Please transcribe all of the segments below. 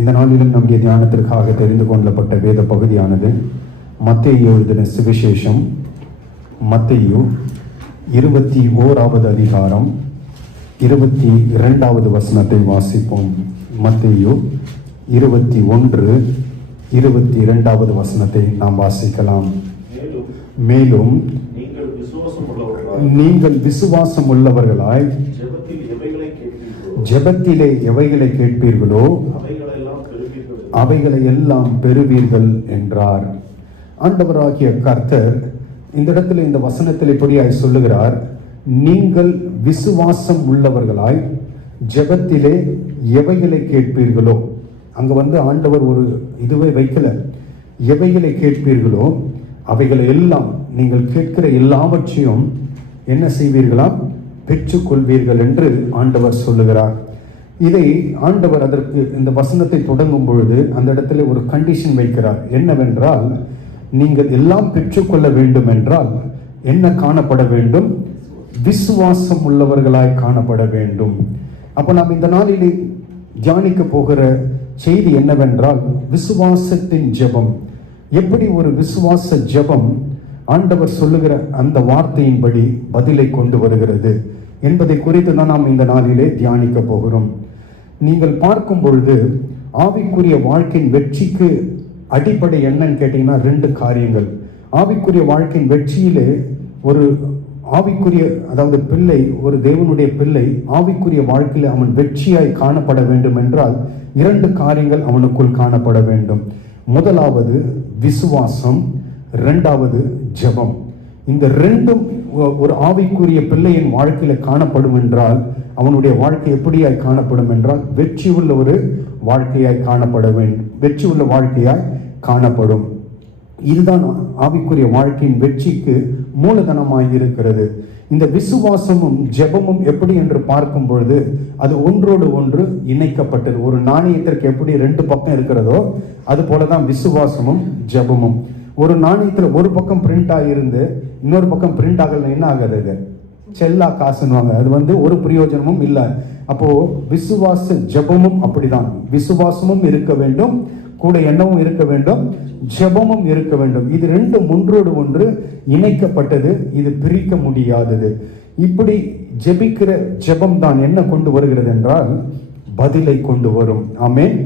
இந்த நாளிலும் நம்முடைய தியானத்திற்காக தெரிந்து கொள்ளப்பட்ட வேத பகுதியானது மத்தேயு எழுதின சுவிசேஷம், மத்தேயு 21வது அதிகாரம் 22வது வசனத்தை வாசிப்போம். மத்தேயு 21, 22வது வசனத்தை நாம் வாசிக்கலாம். மேலும் நீங்கள் விசுவாசம் உள்ளவர்களாய் ஜெபத்திலே எவைகளை கேட்பீர்களோ அவைகளை எல்லாம் பெறுவீர்கள் என்றார். ஆண்டவராகிய கர்த்தர் இந்த இடத்துல இந்த வசனத்தில் இப்படியாய் சொல்லுகிறார், நீங்கள் விசுவாசம் உள்ளவர்களாய் ஜெபத்திலே எவைகளை கேட்பீர்களோ. அங்க ஆண்டவர் ஒரு இதுவே வைக்கல, எவைகளை கேட்பீர்களோ அவைகளை எல்லாம், நீங்கள் கேட்கிற எல்லாவற்றையும் என்ன செய்வீர்களாம், பெற்றுக்கொள்வீர்கள் என்று ஆண்டவர் சொல்லுகிறார். இதை ஆண்டவர் அதற்கு இந்த வசனத்தை தொடங்கும் பொழுது அந்த இடத்துல ஒரு கண்டிஷன் வைக்கிறார். என்னவென்றால், நீங்கள் எல்லாம் பெற்றுக்கொள்ள வேண்டும் என்றால் என்ன காணப்பட வேண்டும், விசுவாசம் உள்ளவர்களாய் காணப்பட வேண்டும். அப்ப நாம் இந்த நாளிலே தியானிக்க போகிற செய்தி என்னவென்றால், விசுவாசத்தின் ஜெபம். எப்படி ஒரு விசுவாச ஜெபம் ஆண்டவர் சொல்லுகிற அந்த வார்த்தையின்படி பதிலை கொண்டு வருகிறது என்பதை குறித்து தான் நாம் இந்த நாளிலே தியானிக்க போகிறோம். நீங்கள் பார்க்கும் பொழுது ஆவிக்குரிய வாழ்க்கையின் வெற்றிக்கு அடிப்படை என்னன்னு கேட்டீங்கன்னா 2 காரியங்கள். ஆவிக்குரிய வாழ்க்கையின் வெற்றியிலே ஒரு ஆவிக்குரிய, அதாவது பிள்ளை, ஒரு தேவனுடைய பிள்ளை ஆவிக்குரிய வாழ்க்கையில் அவன் வெற்றியாய் காணப்பட வேண்டும் என்றால் 2 காரியங்கள் அவனுக்குள் காணப்பட வேண்டும். முதலாவது விசுவாசம், 2வது ஜெபம். இந்த 2ம் ஒரு ஆவிக்குரிய பிள்ளையின் வாழ்க்கையில காணப்படும் என்றால் அவனுடைய வாழ்க்கை எப்படியாய் காணப்படும் என்றால் வெற்றி உள்ள ஒரு வாழ்க்கையாய் காணப்பட வேண்டும், வெற்றி உள்ள வாழ்க்கையாய் காணப்படும். இதுதான் ஆவிக்குரிய வாழ்க்கையின் வெற்றிக்கு மூலதனமாய் இருக்கிறது. இந்த விசுவாசமும் ஜெபமும் எப்படி என்று பார்க்கும் பொழுது அது ஒன்றோடு ஒன்று இணைக்கப்பட்டது. ஒரு நாணயத்திற்கு எப்படி 2 பக்கம் இருக்கிறதோ அது போலதான் விசுவாசமும் ஜெபமும். ஒரு நாணயத்துல ஒரு பக்கம் பிரிண்ட் ஆகியிருந்து இன்னொரு பக்கம் பிரிண்ட் ஆகல என்ன ஆகுது, செல்லா காசுன்னுவாங்க. அது ஒரு பிரயோஜனமும் இல்லை. அப்போ விசுவாச ஜெபமும் அப்படிதான். விசுவாசமும் இருக்க வேண்டும், கூட எண்ணமும் இருக்க வேண்டும், ஜெபமும் இருக்க வேண்டும். இது 2 ஒன்றோடு ஒன்று இணைக்கப்பட்டது, இது பிரிக்க முடியாதது. இப்படி ஜெபிக்கிற ஜெபம் தான் என்ன கொண்டு வருகிறது என்றால் பதிலை கொண்டு வரும். ஆமென்.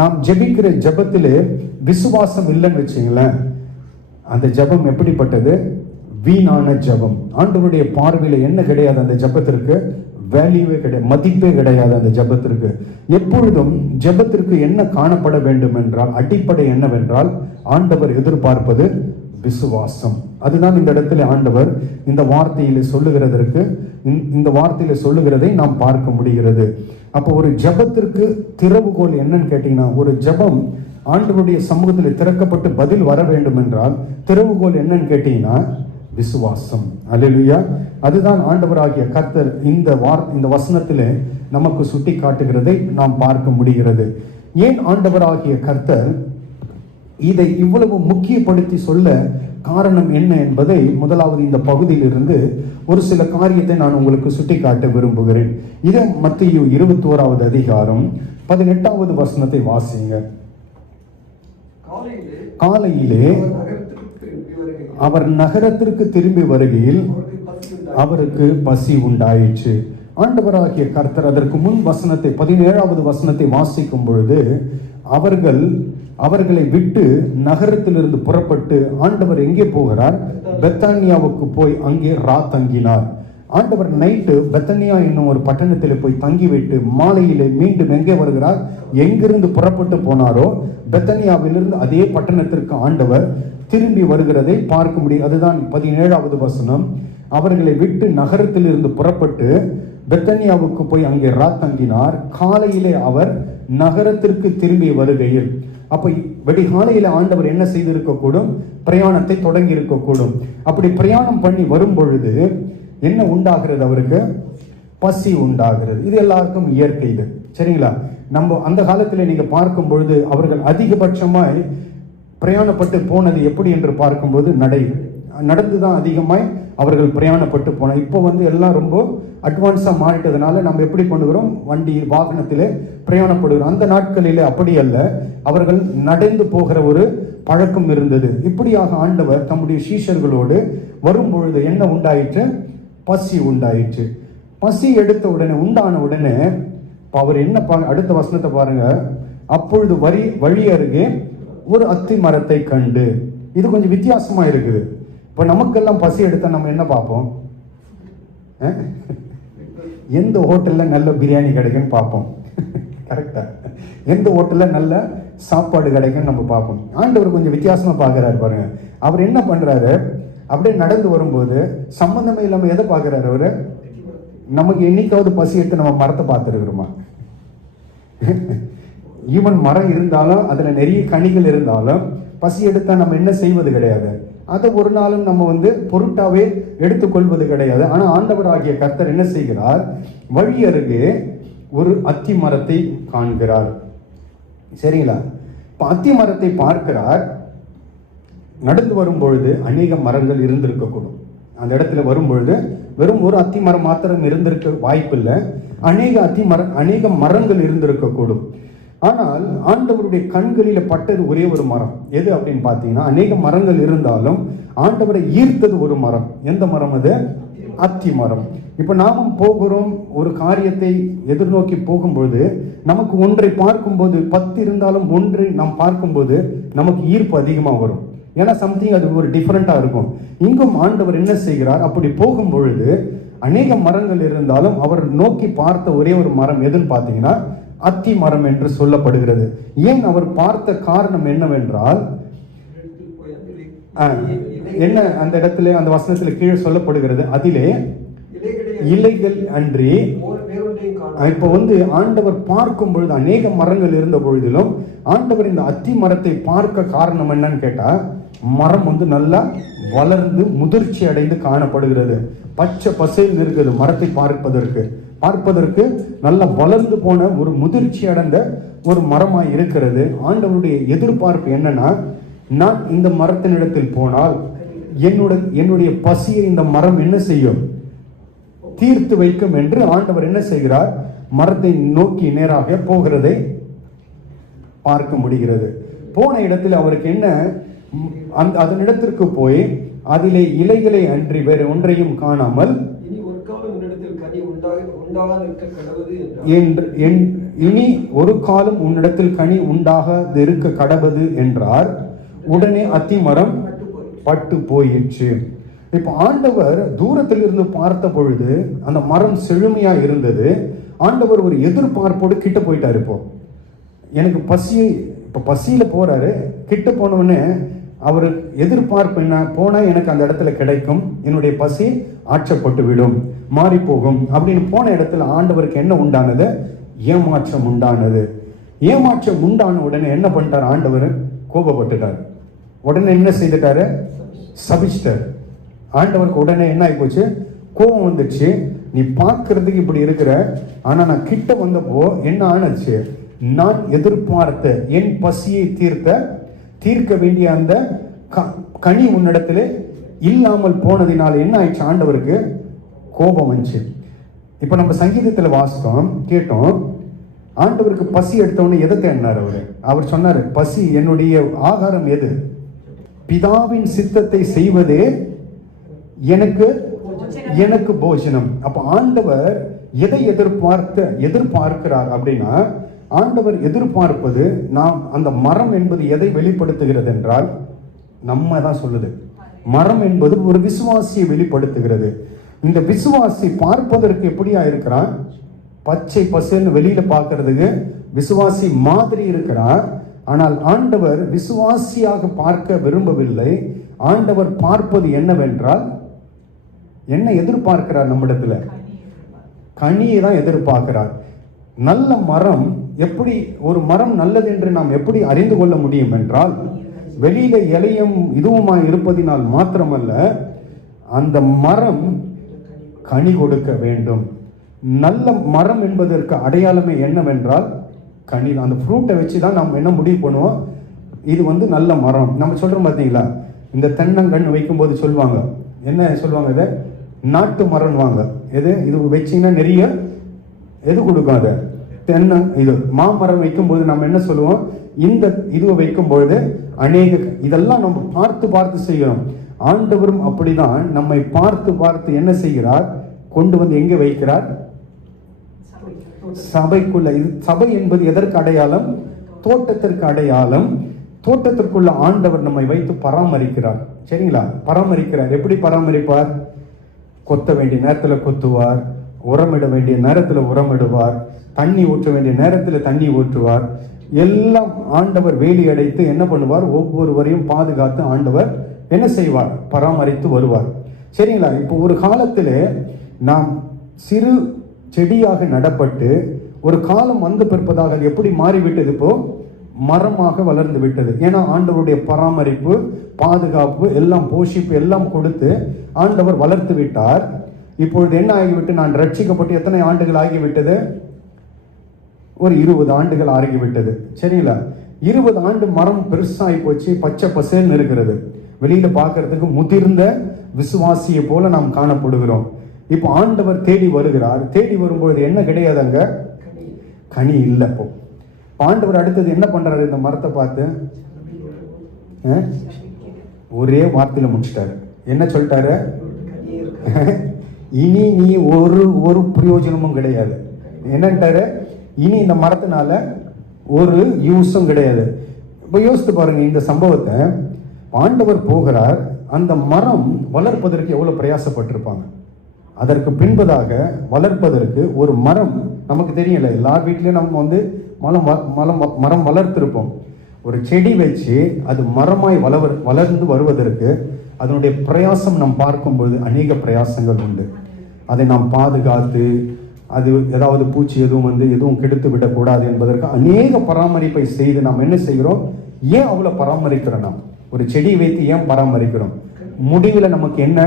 நாம் ஜெபிக்கிற ஜெபத்திலே விசுவாசம் இல்லைன்னு வச்சுங்களேன், அந்த ஜெபம் எப்படிப்பட்டது, வீணான ஜெபம். ஆண்டவருடைய பார்வையில என்ன கிடையாது, அந்த ஜெபத்திற்கு வேல்யூவே கிடையாது, மதிப்பே கிடையாது அந்த ஜெபத்திற்கு. எப்பொழுதும் ஜெபத்திற்கு என்ன காணப்பட வேண்டும் என்றால், அடிப்படை என்னவென்றால் ஆண்டவர் எதிர்பார்ப்பது விசுவாசம். அதுதான் இந்த இடத்துல ஆண்டவர் இந்த வார்த்தையில சொல்லுகிறதற்கு, இந்த வார்த்தையில சொல்லுகிறதை நாம் பார்க்க முடிகிறது. அப்போ ஒரு ஜெபத்திற்கு திறவுகோல் என்னன்னு கேட்டீங்கன்னா, ஒரு ஜெபம் ஆண்டவருடைய சமூகத்தில் திறக்கப்பட்டு பதில் வர வேண்டும் என்றால் திறவுகோல் என்னன்னு கேட்டீங்கன்னா விசுவாசம். அல்லேலூயா. அதுதான் ஆண்டவராகிய கர்த்தர் இந்த வசனத்திலே நமக்கு சுட்டி காட்டுகிறதை நாம் பார்க்க முடிகிறது. ஏன் ஆண்டவராகிய கர்த்தர் இதை இவ்வளவு முக்கியப்படுத்தி சொல்ல காரணம் என்ன என்பதை முதலாவது இந்த பகுதியிலிருந்து ஒரு சில காரியத்தை நான் உங்களுக்கு சுட்டி காட்ட விரும்புகிறேன். இதை மத்தேயு 21வது அதிகாரம் 18வது வசனத்தை வாசிங்க. காலையிலே அவர் நகரத்திற்கு திரும்பி வருகையில் அவருக்கு பசி உண்டாயிற்று. ஆண்டவராகிய கர்த்தர் அதற்கு முன் வசனத்தை 17வது வசனத்தை வாசிக்கும் பொழுது அவர்களை விட்டு நகரத்திலிருந்து புறப்பட்டு ஆண்டவர் எங்கே போகிறார், பெத்தானியாவுக்கு போய் அங்கே தங்கினார். ஆண்டவர் நைட்டு பெத்தனியா என்னும் ஒரு பட்டணத்தில் போய் தங்கிவிட்டு மாலையிலே மீண்டும் எங்கே வருகிறார், எங்கிருந்து புறப்பட்டு போனாரோ பெத்தனியாவிலிருந்து அதே பட்டணத்திற்கு ஆண்டவர் திரும்பி வருகிறதை பார்க்க முடியும். அதுதான் 17வது வசனம். அவர்களை விட்டு நகரத்தில் இருந்து புறப்பட்டு பெத்தனியாவுக்கு போய் அங்கே தங்கினார். காலையிலே அவர் நகரத்திற்கு திரும்பி வருகையில், அப்ப வெடிகாலையில ஆண்டவர் என்ன செய்திருக்க கூடும், பிரயாணத்தை தொடங்கி இருக்கக்கூடும். அப்படி பிரயாணம் பண்ணி வரும் பொழுது என்ன உண்டாகிறது, அவருக்கு பசி உண்டாகிறது. இது எல்லாருக்கும் இயற்கை. இது சரிங்களா. நம்ம அந்த காலத்துல நீங்க பார்க்கும் பொழுது அவர்கள் அதிகபட்சமாய் பிரயாணப்பட்டு போனது எப்படி என்று பார்க்கும்போது நடந்துதான் அதிகமாய் அவர்கள் பிரயாணப்பட்டு போனாங்க. இப்போ எல்லாம் ரொம்ப அட்வான்ஸாக மாறிட்டதுனால நம்ம எப்படி பண்ணுகிறோம், வண்டி வாகனத்திலே பிரயாணப்படுகிறார். அந்த நாட்களிலே அப்படி அல்ல, அவர்கள் நடந்து போகிற ஒரு பழக்கம் இருந்தது. இப்படியாக ஆண்டவர் தம்முடைய சீஷர்களோடு வரும்பொழுது என்ன உண்டாயிற்று? பசி உண்டாயிற்று. பசி எடுத்த உடனே, உண்டான உடனே அவர் என்ன அடுத்த வசனத்தை பாருங்க. அப்பொழுது வழி அருகே ஒரு அத்தி மரத்தை கண்டு. இது கொஞ்சம் வித்தியாசமா இருக்குது. இப்ப நமக்கெல்லாம் பசி எடுத்தா நம்ம என்ன பார்ப்போம்? எந்த ஹோட்டல்ல நல்ல பிரியாணி கிடைக்குன்னு பார்ப்போம். கரெக்டா? எந்த ஹோட்டல்ல நல்ல சாப்பாடு கிடைக்குன்னு நம்ம பார்ப்போம். ஆண்டவர் கொஞ்சம் வித்தியாசமா பார்க்கிறாரு பாருங்க. அவர் என்ன பண்றாரு? அப்படியே நடந்து வரும்போது சம்பந்தமே இல்லாம எதை பார்க்கிறாரு அவரு? நமக்கு என்னைக்காவது பசி எடுத்து நம்ம மரத்தை பார்த்துருக்கிறோமா? ஈவன் மரம் இருந்தாலும் அதுல நிறைய கனிகள் இருந்தாலும் பசி எடுத்தா நம்ம என்ன செய்வது கிடையாது. அதை ஒரு நாளும் நம்ம பொருட்டாவே எடுத்துக்கொள்வது கிடையாது. ஆனா ஆண்டவர் ஆகிய கர்த்தர் என்ன செய்கிறார்? வழி அருகே ஒரு அத்தி மரத்தை காண்கிறார். சரிங்களா? இப்ப அத்தி மரத்தை பார்க்கிறார். நடந்து வரும்பொழுது அநேக மரங்கள் இருந்திருக்கக்கூடும். அந்த இடத்துல வரும்பொழுது வெறும் ஒரு அத்தி மரம் மாத்திரம் இருந்திருக்க வாய்ப்பில்லை. அநேக மரங்கள் இருந்திருக்கக்கூடும். ஆனால் ஆண்டவருடைய கண்களில பட்டது ஒரே ஒரு மரம். எது அப்படின்னு பார்த்தீங்கன்னா, அநேக மரங்கள் இருந்தாலும் ஆண்டவரை ஈர்த்தது ஒரு மரம். எந்த மரம் அது? அத்தி மரம். இப்ப நாமும் போகிறோம், ஒரு காரியத்தை எதிர்நோக்கி போகும்போது நமக்கு ஒன்றை பார்க்கும்போது 10 இருந்தாலும் ஒன்றை நாம் பார்க்கும்போது நமக்கு ஈர்ப்பு அதிகமாக வரும். ஏன்னா சம்திங் அது ஒரு டிஃபரெண்டா இருக்கும். இங்கும் ஆண்டவர் என்ன செய்கிறார்? அப்படி போகும் பொழுது அநேக மரங்கள் இருந்தாலும் அவர் நோக்கி பார்த்த ஒரே ஒரு மரம் எதுன்னு பார்த்தீங்கன்னா அத்தி மரம் என்று சொல்லப்படுகிறது. ஏன் அவர் பார்த்த காரணம் என்னவென்றால், என்ன அந்த இடத்துல அந்த வசனத்துல கீழே சொல்லப்படுகிறது, அதிலே இலைகள் அன்றி. இப்ப ஆண்டவர் பார்க்கும் பொழுது அநேக மரங்கள் இருந்த பொழுதிலும் ஆண்டவர் இந்த அத்தி மரத்தை பார்க்க காரணம் என்னன்னு கேட்டா, மரம் நல்லா வளர்ந்து முதிர்ச்சி அடைந்து காணப்படுகிறது. பச்சை பசையில் இருக்குது. மரத்தை பார்ப்பதற்கு நல்ல வளர்ந்து போன ஒரு முதிர்ச்சி அடைந்த ஒரு மரமாய் இருக்கிறது. ஆண்டவருடைய எதிர்பார்ப்பு என்னன்னா, நான் இந்த மரத்தினிடத்தில் போனால் என்னுடைய பசியை இந்த மரம் என்ன செய்யும்? தீர்த்து வைக்கும் என்று ஆண்டவர் என்ன செய்கிறார்? மரத்தை நோக்கி நேராக போகிறதை பார்க்க முடிகிறது. போன இடத்தில் அவருக்கு என்ன, அதனிடத்திற்கு போய் அதிலே இலைகளை அன்றி வேறு ஒன்றையும் காணாமல் இனி ஒரு காலம் உன்னிடத்தில் கனி உண்டாகாது இருக்க கடவது என்றார். உடனே அத்தி மரம் பட்டு போயிற்று. இப்ப ஆண்டவர் தூரத்தில் இருந்து பார்த்த பொழுது அந்த மரம் செழுமையா இருந்தது. ஆண்டவர் ஒரு எதிர்பார்ப்போடு கிட்ட போயிட்டாரு. இப்போ எனக்கு பசி, இப்ப பசியில போறாரு. கிட்ட போனவொடனே அவர் எதிர்பார்ப்பு என்ன? போனா எனக்கு அந்த இடத்துல கிடைக்கும், என்னுடைய பசி ஆற்றப்பட்டு விடும், மாறி போகும் அப்படின்னு போன இடத்துல ஆண்டவருக்கு என்ன உண்டானது? ஏமாற்றம் உண்டானது. ஏமாற்றம் உண்டான உடனே என்ன பண்ணிட்டார்? ஆண்டவர் கோபப்பட்டுட்டார். உடனே என்ன செய்துட்டாரு? சபிச்சிட்டார். ஆண்டவருக்கு உடனே என்ன ஆகி போச்சு? கோபம் வந்துச்சு. நீ பார்க்கறதுக்கு இப்படி இருக்கிற, ஆனா நான் கிட்ட வந்தப்போ என்ன ஆனச்சு? நான் எதிர்பார்த்த என் பசியை தீர்க்க வேண்டிய அந்த கனி உன்னிடத்துல இல்லாமல் போனதினால் என்ன ஆயிடுச்சு? ஆண்டவருக்கு கோபம் வந்துச்சு. இப்ப நம்ம சங்கீதத்துல வாசித்தோம், கேட்டோம். ஆண்டவருக்கு பசி எடுத்தவொடனே எதை தேடினார்? அவர் சொன்னாரு, பசி என்னுடைய ஆகாரம் எது? பிதாவின் சித்தத்தை செய்வதே எனக்கு போஜனம். அப்ப ஆண்டவர் எதை எதிர்பார்க்கிறார் அப்படின்னா, ஆண்டவர் எதிர்பார்ப்பது, நாம் அந்த மரம் என்பது எதை வெளிப்படுத்துகிறது என்றால், நம்ம தான் சொல்லுது. மரம் என்பது ஒரு விசுவாசியை வெளிப்படுத்துகிறது. இந்த விசுவாசி பார்ப்பதற்கு எப்படியா இருக்கிறான்? பச்சை பசேன்னு வெளியில பார்க்கறதுக்கு விசுவாசி மாதிரி இருக்கிறார். ஆனால் ஆண்டவர் விசுவாசியாக பார்க்க விரும்பவில்லை. ஆண்டவர் பார்ப்பது என்னவென்றால், என்ன எதிர்பார்க்கிறார்? நம்மிடத்துல கனியை தான் எதிர்பார்க்கிறார். நல்ல மரம் எப்படி, ஒரு மரம் நல்லது என்று நாம் எப்படி அறிந்து கொள்ள முடியும் என்றால், வெளியில இலையும் இதுவுமாய் இருப்பதினால் மாத்திரமல்ல, அந்த மரம் கனி கொடுக்க வேண்டும். நல்ல மரம் என்பதற்கு அடையாளமே என்னவென்றால் கனி. அந்த ஃப்ரூட்டை வச்சுதான் நம்ம என்ன முடிவு பண்ணுவோம்? இது நல்ல மரம். நம்ம சொல்றோம் பார்த்தீங்களா, இந்த தென்னங்கன்று வைக்கும் போது சொல்லுவாங்க, என்ன சொல்லுவாங்க? இதை நாட்டு மரம் வாங்க. இது வச்சீங்கன்னா நிறைய எது கொடுக்கும்? அதை தென்னை இது மாமரம் வைக்கும்போது நம்ம என்ன சொல்லுவோம், இந்த இதுவை வைக்கும் பொழுது அநேக இதெல்லாம் நம்ம பார்த்து பார்த்து செய்கிறோம். ஆண்டவரும் அப்படிதான் நம்மை பார்த்து பார்த்து என்ன செய்கிறார், கொண்டு வந்து எங்கே வைக்கிறார், சபைக்குள்ள. இது சபை என்பது எதற்கு அடையாளம், தோட்டத்திற்கு அடையாளம். தோட்டத்திற்குள்ள ஆண்டவர் நம்மை வைத்து பராமரிக்கிறார். சரிங்களா? பராமரிக்கிறார். எப்படி பராமரிப்பார்? கொத்த வேண்டிய நேரத்தில் கொத்துவார், உரமிட வேண்டிய நேரத்தில் உரமிடுவார், தண்ணி ஊற்ற வேண்டிய நேரத்தில் தண்ணி ஊற்றுவார். எல்லாம் ஆண்டவர் வேலி அடைத்து என்ன பண்ணுவார், ஒவ்வொருவரையும் பாதுகாத்து ஆண்டவர் என்ன செய்வார், பராமரித்து வருவார். சரிங்களா? இப்போ ஒரு காலத்தில் நாம் சிறு செடியாக நடப்பட்டு ஒரு காலம் வந்து பிற்பதாக எப்படி மாறிவிட்டது, இப்போ மரமாக வளர்ந்து விட்டது. ஏன்னா ஆண்டவருடைய பராமரிப்பு, பாதுகாப்பு, எல்லாம் போஷிப்பு எல்லாம் கொடுத்து ஆண்டவர் வளர்த்து விட்டார். இப்பொழுது என்ன ஆகிவிட்டு, நான் ரட்சிக்கப்பட்டு எத்தனை ஆண்டுகள் ஆகிவிட்டது, ஒரு 20 ஆண்டுகள் ஆகிவிட்டது. சரிங்களா? 20 ஆண்டு மரம் பெருசாகி போச்சு, பச்சை பசேல்னு இருக்கிறது. வெளியில பார்க்கறதுக்கு முதிர்ந்த விசுவாசியை போல நாம் காணப்படுகிறோம். இப்போ ஆண்டவர் தேடி வருகிறார். தேடி வரும்போது என்ன கிடையாது, அங்க கனி இல்லை. இப்போ ஆண்டவர் அடுத்தது என்ன பண்றாரு, இந்த மரத்தை பார்த்து ஒரே வார்த்தையில முடிச்சிட்டாரு. என்ன சொல்லிட்டாரு, இனி நீ ஒரு பிரயோஜனமும் கிடையாது. என்னன்ட்டாரு, இனி இந்த மரத்தினால ஒரு யூஸும் கிடையாது. இப்போ யோசித்து பாருங்க இந்த சம்பவத்தை. ஆண்டவர் போகிறார், அந்த மரம் வளர்ப்பதற்கு எவ்வளவு பிரயாசப்பட்டிருப்பாங்க. அதற்கு பின்பதாக வளர்ப்பதற்கு ஒரு மரம், நமக்கு தெரியல, எல்லார் வீட்லயும் நம்ம வந்து மரம் வளர்த்திருப்போம். ஒரு செடி வச்சு அது மரமாய் வளர்ந்து வருவதற்கு அதனுடைய பிரயாசம் நாம் பார்க்கும்போது அநேக பிரயாசங்கள் உண்டு. அதை நாம் பாதுகாத்து, அது ஏதாவது பூச்சி எதுவும் கெடுத்து விடக்கூடாது என்பதற்கு அநேக பராமரிப்பை செய்து நாம் என்ன செய்கிறோம், ஏன் அவ்வளவு பராமரிக்கிறோம்? நாம் ஒரு செடி வைத்து ஏன் பராமரிக்கிறோம்? முடிவில் நமக்கு என்ன,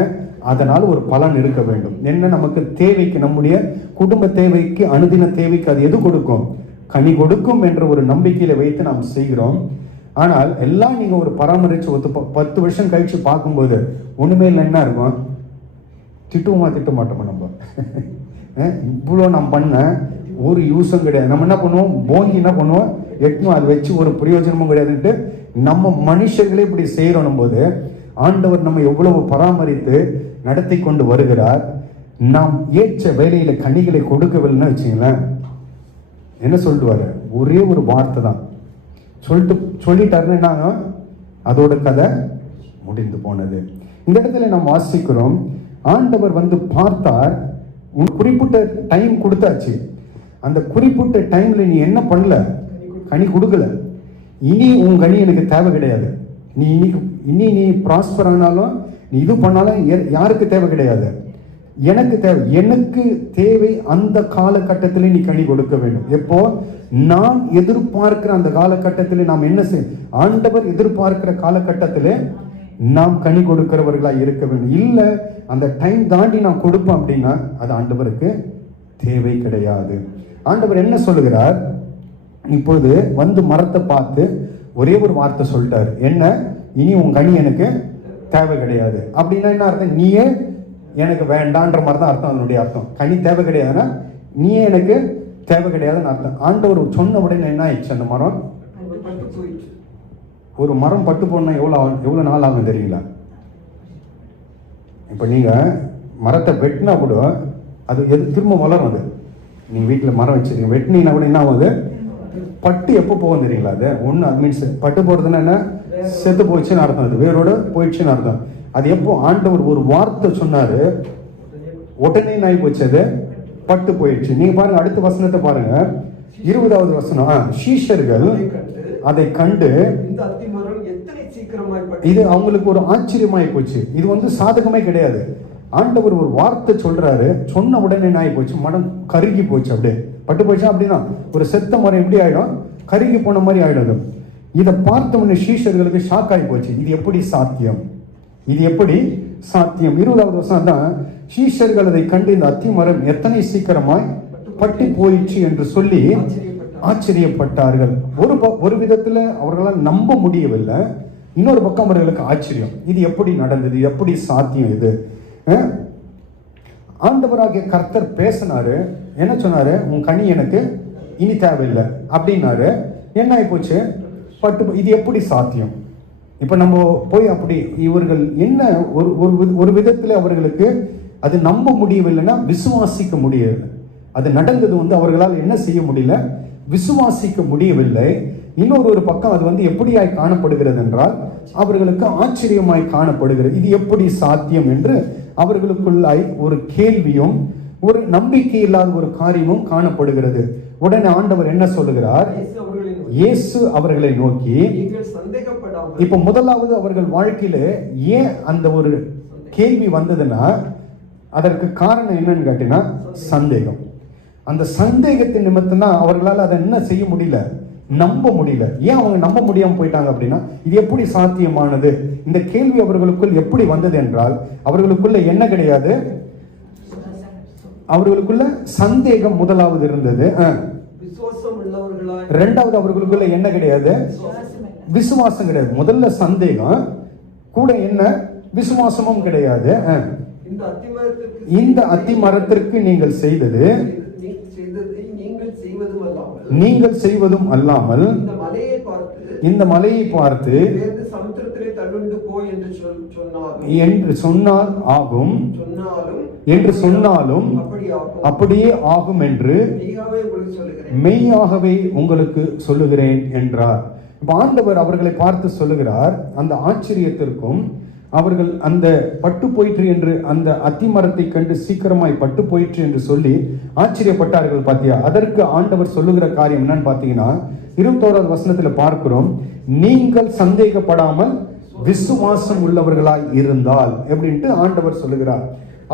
அதனால் ஒரு பலன் இருக்க வேண்டும். என்ன நமக்கு தேவைக்கு, நம்முடைய குடும்ப தேவைக்கு, அனுதின தேவைக்கு அது எது கொடுக்கும், கனி கொடுக்கும் என்ற ஒரு நம்பிக்கையில வைத்து நாம் செய்கிறோம். ஆனால் எல்லாம் நீங்க ஒரு பராமரிச்சு 10 வருஷம் கழிச்சு பார்க்கும்போது ஒண்ணுமே இல்லை. என்ன இருக்கும், திட்டுவோமா திட்ட மாட்டோமா? நம்ம இவ்வளோ நாம் பண்ண ஒரு யூஸும் கிடையாது. நம்ம என்ன பண்ணுவோம், போங்கி என்ன பண்ணுவோம், எட்டும் அதை வச்சு ஒரு பிரயோஜனமும் கிடையாதுன்ட்டு நம்ம மனுஷர்களே இப்படி செய்யறோம் போது ஆண்டவர் நம்ம எவ்வளவு பராமரித்து நடத்தி கொண்டு வருகிறார். நாம் ஏற்ற வேலையில கனிகளை கொடுக்கவில்லைன்னு வச்சுங்களேன், என்ன சொல்லிடுவாரு, ஒரே ஒரு வார்த்தை தான் சொல்லிட்டாருன்னா அதோட கதை முடிந்து போனது. இந்த இடத்துல நாம் வாசிக்கிறோம், ஆண்டவர் வந்து பார்த்தார், உன் குறிப்பிட்ட டைம் கொடுத்தாச்சு, அந்த குறிப்பிட்ட டைம்ல நீ என்ன பண்ணல, கனி கொடுக்கல, இனி உன் கனி எனக்கு தேவை கிடையாது. நீ ப்ராஸ்பர் ஆனாலும் நீ இது பண்ணாலும் யாருக்கு தேவை கிடையாது, எனக்கு தேவை. எனக்கு தேவை அந்த காலகட்டத்தில் நீ கனி கொடுக்க வேண்டும். எப்போ நான் எதிர்பார்க்கிற அந்த காலகட்டத்தில் நாம் என்ன செய்ய, ஆண்டவர் எதிர்பார்க்கிற காலகட்டத்தில் நாம் கனி கொடுக்கிறவர்களா இருக்க வேண்டும். இல்ல அந்த டைம் தாண்டி நாம் கொடுப்போம் அப்படின்னா அது ஆண்டவருக்கு தேவை கிடையாது. ஆண்டவர் என்ன சொல்லுகிறார், இப்பொழுது வந்து மரத்தை பார்த்து ஒரே ஒரு வார்த்தை சொல்லிட்டாரு, என்ன, இனி உன் கனி எனக்கு தேவை கிடையாது. அப்படின்னா என்ன அர்த்தம், நீயே எனக்கு வேண்டான்ற மாதிரி தான் அர்த்தம். அதனுடைய அர்த்தம் கனி தேவை கிடையாதுன்னா நீயே எனக்கு தேவை கிடையாதுன்னு அர்த்தம். ஆண்டவர் சொன்ன உடனே என்ன ஆயிடுச்சு, அந்த மரம், ஒரு மரம் பட்டு போனா எவ்வளவு நாள் ஆகும் தெரியுங்களா? இப்ப நீங்க மரத்தை வெட்டினா கூட அது திரும்ப வளரும். அது நீங்க வீட்டுல மரம் வச்சிருக்கீங்க, வெட்டினீங்கன்னா கூட என்ன ஆகுது, பட்டு எப்போ போகும் தெரியுங்களா? அது ஒண்ணு, அது மீன்ஸ் பட்டு போறதுன்னா என்ன, செத்து போயிடுச்சுன்னு அர்த்தம், அது வேரோட போயிடுச்சுன்னு அர்த்தம். அது எப்போ ஆண்டவர் ஒரு வார்த்தை சொன்னாரு உடனே நாய் போச்சு, அது பட்டு போயிடுச்சு. நீங்க பாருங்க அடுத்த வசனத்தை பாருங்க, 20வது வசனம். சீஷர்கள் அதை கண்டு இது அவங்களுக்கு ஒரு ஆச்சரியமாய் போச்சு. இது வந்து சாதகமே கிடையாது. ஆண்டவர் ஒரு வார்த்தை சொல்றாரு, சொன்ன உடனே நாய் போச்சு, மனம் கருகி போச்சு, அப்படியே பட்டு போச்சு. அப்படின்னா ஒரு செத்த மரம் எப்படி ஆயிடும், கருகி போன மாதிரி ஆயிடும். இதை பார்த்த உடனே சீஷர்களுக்கு ஷாக் ஆகி போச்சு, இது எப்படி சாத்தியம், இது எப்படி சாத்தியம். 20வது வருஷம் தான் சீஷர்கள் அதை கண்டு இந்த அத்தி மரம் எத்தனை சீக்கிரமாய் பட்டு போயிடுச்சு என்று சொல்லி ஆச்சரியப்பட்டார்கள். ஒரு விதத்துல அவர்களால் நம்ப முடியவில்லை, இன்னொரு பக்கம் அவர்களுக்கு ஆச்சரியம், இது எப்படி நடந்தது, எப்படி சாத்தியம் இது. ஆண்டவராகிய கர்த்தர் பேசினாரு, என்ன சொன்னாரு, உன் கனி எனக்கு இனி தேவையில்லை அப்படின்னாரு. என்ன ஆகி போச்சு? இது எப்படி சாத்தியம்? இப்ப நம்ம போய் அப்படி இவர்கள் என்ன ஒரு விதத்துல அவர்களுக்கு அது நம்ப முடியவில்லைன்னா விசுவாசிக்க முடியவில்லை. அது நடந்தது அவர்களால் என்ன செய்ய முடியல? விசுவாசிக்க முடியவில்லை. இன்னொரு பக்கம் அது எப்படியாய் காணப்படுகிறது என்றால் அவர்களுக்கு ஆச்சரியமாய் காணப்படுகிறது. இது எப்படி சாத்தியம் என்று அவர்களுக்குள்ளாய் ஒரு கேள்வியும் ஒரு நம்பிக்கை இல்லாத ஒரு காரியமும் காணப்படுகிறது. உடனே ஆண்டவர் என்ன சொல்லுகிறார்? இயேசு அவர்களை நோக்கி, இப்ப முதலாவது அவர்கள் வாழ்க்கையில ஏன் அந்த ஒரு கேள்வி வந்ததுன்னா அதற்கு காரணம் என்னன்னு கேட்டீங்கன்னா சந்தேகம். அந்த சந்தேகத்தின் நிமித்தம் தான் அவர்களால் அதை என்ன செய்ய முடியல? நம்ப முடியல. ஏன் அவங்க நம்ப முடியாம போயிட்டாங்க அப்படின்னா, இது எப்படி சாத்தியமானது? இந்த கேள்வி அவர்களுக்குள் எப்படி வந்தது என்றால் அவர்களுக்குள்ள என்ன கிடையாது? அவர்களுக்குள்ள சந்தேகம் முதலாவது இருந்தது. இரண்டாவது அவர்களுக்குள்ள என்ன கிடையாது? விசுவாசம் கிடையாது. முதல்ல சந்தேகம் கூட, என்ன விசுவாசமும் கிடையாது. இந்த அத்தி மரத்திற்கு நீங்கள் செய்தது நீங்கள் செய்வதும் அல்லாமல் இந்த மலையை பார்த்து என்று சொன்னால் ஆகும், என்று சொன்னாலும் அப்படியே ஆகும் என்று மெய்யாகவே உங்களுக்கு சொல்லுகிறேன் என்றார். ஆண்டவர் அவர்களை பார்த்து சொல்லுகிறார், அந்த ஆச்சரியத்திற்கும் அவர்கள் அந்த பட்டு போயிற்று என்று அந்த அத்தி மரத்தை கண்டு சீக்கிரமாய் பட்டு போயிற்று என்று சொல்லி ஆச்சரியப்பட்டார்கள். பாத்தியா? அதற்கு ஆண்டவர் சொல்லுகிற காரியம் என்னன்னு பாத்தீங்கன்னா 21வது வசனத்துல பார்க்கிறோம், நீங்கள் சந்தேகப்படாமல் விசுவாசம் உள்ளவர்களாய் இருந்தால் எப்படின்ட்டு ஆண்டவர் சொல்லுகிறார்.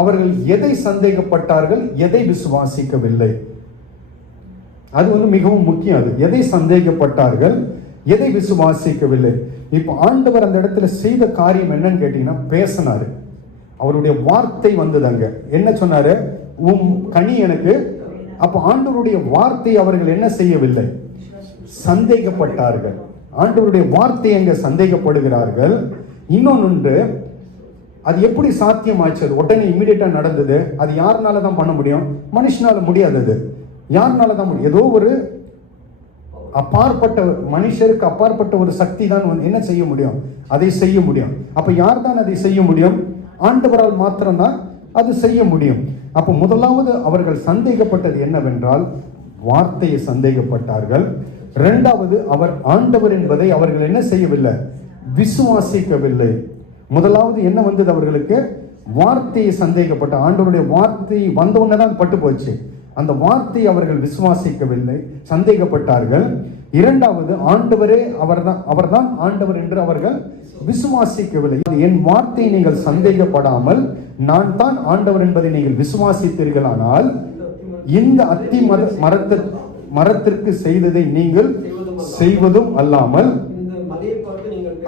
அவர்கள் எதை சந்தேகப்பட்டார்கள்? எதை விசுவாசிக்கவில்லை? அது மிகவும் முக்கியம். அது எதை சந்தேகப்பட்டார்கள், எதை விசுவாசிக்கவில்லை. இப்ப ஆண்டவர் அந்த இடத்துல செய்த காரியம் என்னன்னு கேட்டீங்கன்னா பேசினாரு. அவருடைய வார்த்தை வந்தது. அங்க என்ன சொன்னாரு? கனி எனக்கு. அப்ப ஆண்டவருடைய வார்த்தை அவர்கள் என்ன செய்யவில்லை? சந்தேகப்பட்டார்கள். ஆண்டவருடைய வார்த்தை அங்க சந்தேகப்படுகிறார்கள். இன்னொன்று, அது எப்படி சாத்தியமாச்சு? அது உடனே இமிடியேட்டா நடந்தது. அது யாருனால தான் பண்ண முடியும்? மனுஷனால முடியாது. அது யாருனால தான் முடியும்? ஏதோ ஒரு அப்பாற்பட்ட மனுஷருக்கு அப்பாற்பட்ட ஒரு சக்தி தான் என்ன செய்ய முடியும்? அதை செய்ய முடியும். அப்ப யார் தான் அதை செய்ய முடியும்? ஆண்டவரால் மாத்திரம்தான் அது செய்ய முடியும். அப்ப முதலாவது அவர்கள் சந்தேகப்பட்டது என்னவென்றால் வார்த்தையை சந்தேகப்பட்டார்கள். இரண்டாவது, அவர் ஆண்டவர் என்பதை அவர்கள் என்ன செய்யவில்லை? விசுவாசிக்கவில்லை. முதலாவது என்ன வந்தது அவர்களுக்கு? வார்த்தையை சந்தேகப்பட்ட. ஆண்டவருடைய வார்த்தை வந்தவுடனே தான் பட்டு போச்சு. அந்த வார்த்தையை அவர்கள் விசுவாசிக்கவில்லை, சந்தேகப்பட்டார்கள். இரண்டாவது, ஆண்டவரே அவர்தான் ஆண்டவர் என்று அவர்கள் விசுவாசிக்கவில்லை. என் வார்த்தையை நீங்கள் சந்தேகப்படாமல் நான் தான் ஆண்டவர் என்பதை நீங்கள் விசுவாசித்தீர்களானால் இந்த அத்தி மரத்திற்கு செய்ததை நீங்கள் செய்வதும் அல்லாமல்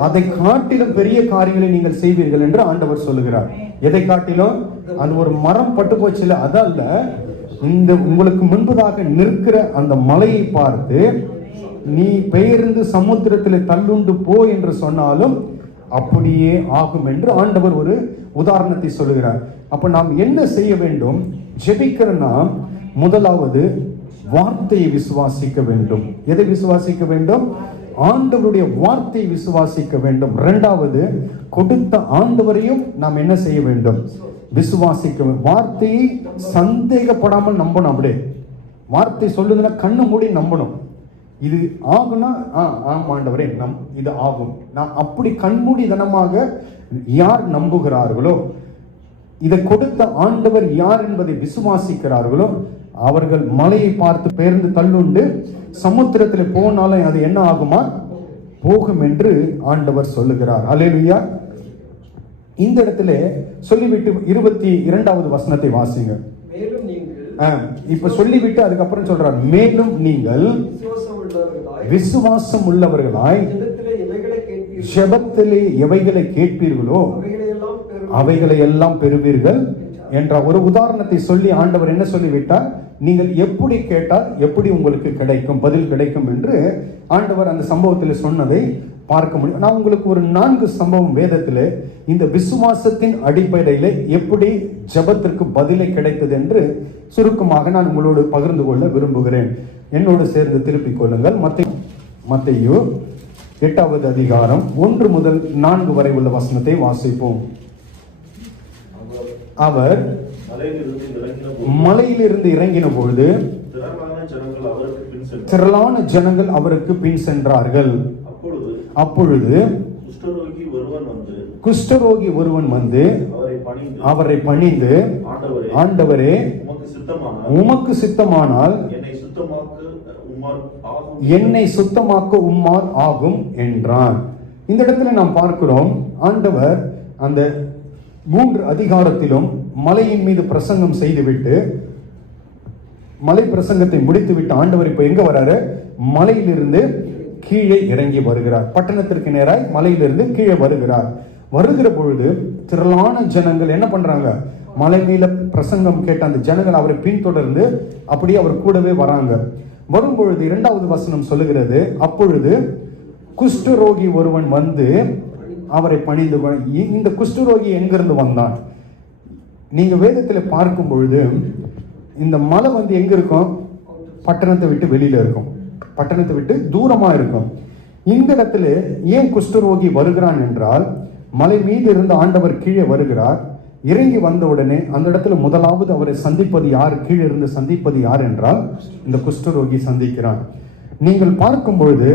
அதை காட்டிலும் பெரிய காரியங்களை நீங்கள் செய்வீர்கள் என்று ஆண்டவர் சொல்லுகிறார். எதை காட்டிலும்? அது ஒரு மரம் பட்டு போச்சு இல்ல, அதல்ல, இந்த உங்களுக்கு முன்பதாக நிற்கிற அந்த மலையை பார்த்து நீ பெயர்ந்து சமுத்திரத்தில் தள்ளுண்டு போ என்று சொன்னாலும் அப்படியே ஆகும் என்று ஆண்டவர் ஒரு உதாரணத்தை சொல்லுகிறார். அப்ப நாம் என்ன செய்ய வேண்டும்? ஜெபிக்கிற நாம் முதலாவது வார்த்தையை விசுவாசிக்க வேண்டும். எதை விசுவாசிக்க வேண்டும்? ஆண்டவருடைய வார்த்தையை விசுவாசிக்க வேண்டும். இரண்டாவது, கொடுத்த ஆண்டவரையும் நாம் என்ன செய்ய வேண்டும்? விசுவாசிக்க. வார்த்தையை சந்தேகப்படாமல் நம்பணும். அப்படியே வார்த்தை சொல்லுதுன்னா கண்ணு மூடி நம்பணும். இது ஆகுனா ஆண்டவரே இது ஆகும். நான் அப்படி கண்மூடிதனமாக யார் நம்புகிறார்களோ, இதை கொடுத்த ஆண்டவர் யார் என்பதை விசுவாசிக்கிறார்களோ அவர்கள் மலையை பார்த்து பெயர்ந்து தள்ளுண்டு சமுத்திரத்தில் போனாலும் அது என்ன ஆகுமா? போகும் என்று ஆண்டவர் சொல்லுகிறார். அல்லேலூயா. இந்த இடத்துல சொல்லிவிட்டு 22வது வசனத்தை வாசிங்க. இப்ப சொல்லிவிட்டு அதுக்கப்புறம் சொல்றார், மேலும் நீங்கள் விசுவாசம் உள்ளவர்களாய் ஜெபத்திலே எவைகளை கேட்பீர்களோ அவைகளை எல்லாம் பெறுவீர்கள் என்ற ஒரு உதாரணத்தை சொல்லி ஆண்டவர் என்ன சொல்லிவிட்டார்? நீங்கள் எப்படி கேட்டால் எப்படி உங்களுக்கு கிடைக்கும், பதில் கிடைக்கும் என்று ஆண்டவர் அந்த சம்பவத்தில் சொன்னதை பார்க்க முடியும். நான் உங்களுக்கு ஒரு 4 சம்பவம் வேதத்தில் இந்த விசுவாசத்தின் அடிப்படையில் எப்படி ஜெபத்திற்கு பதிலை கிடைத்தது என்று சுருக்கமாக நான் உங்களோடு பகிர்ந்து கொள்ள விரும்புகிறேன். என்னோடு சேர்ந்து திருப்பிக் கொள்ளுங்கள். மத்தேயு 8வது அதிகாரம் 1 முதல் 4 வரை உள்ள வசனத்தை வாசிப்போம். அவர் மலையிலிருந்து இறங்கின பொழுது திரளான ஜனங்கள் அவருக்கு பின் சென்றார்கள். அப்பொழுது குஷ்டரோகி ஒருவன் வந்து அவரை பணிந்து, ஆண்டவரே, உமக்கு சித்தமானால் என்னை சுத்தமாக்க உம்மால் ஆகும் என்றான். இந்த இடத்துல நாம் பார்க்கிறோம், ஆண்டவர் அந்த 3 அதிகாரத்திலும் மலையின் மீது பிரசங்கம் செய்துவிட்டு, மலை பிரசங்கத்தை முடித்துவிட்டு ஆண்டவர் இப்ப எங்க வராரு? மலையிலிருந்து கீழே இறங்கி வருகிறார். பட்டணத்திற்கு நேராய் மலையிலிருந்து கீழே வருகிறார். வருகிற பொழுது திரளான ஜனங்கள் என்ன பண்றாங்க? மலை மேல பிரசங்கம் கேட்ட அந்த ஜனங்கள் அவரை பின்தொடர்ந்து அப்படியே அவர் கூடவே வராங்க. வரும்பொழுது 2வது வசனம் சொல்லுகிறது, அப்பொழுது குஷ்டரோகி ஒருவன் வந்து அவரை பணிந்து. இந்த குஷ்டரோகி எங்கிருந்து வந்தான்? நீங்க வேதத்தில் பார்க்கும் பொழுது இந்த மலை வந்து எங்க இருக்கும்? பட்டணத்தை விட்டு வெளியில இருக்கும், பட்டணத்தை விட்டு தூரமா இருக்கும். இந்த இடத்துல ஏன் குஷ்டரோகி வருகிறான் என்றால், மலை மீது இருந்து ஆண்டவர் கீழே வருகிறார். இறங்கி வந்த உடனே அந்த இடத்துல முதலாவது அவரை சந்திப்பது யார்? கீழே இருந்து சந்திப்பது யார் என்றால் இந்த குஷ்டரோகி சந்திக்கிறான். நீங்கள் பார்க்கும் பொழுது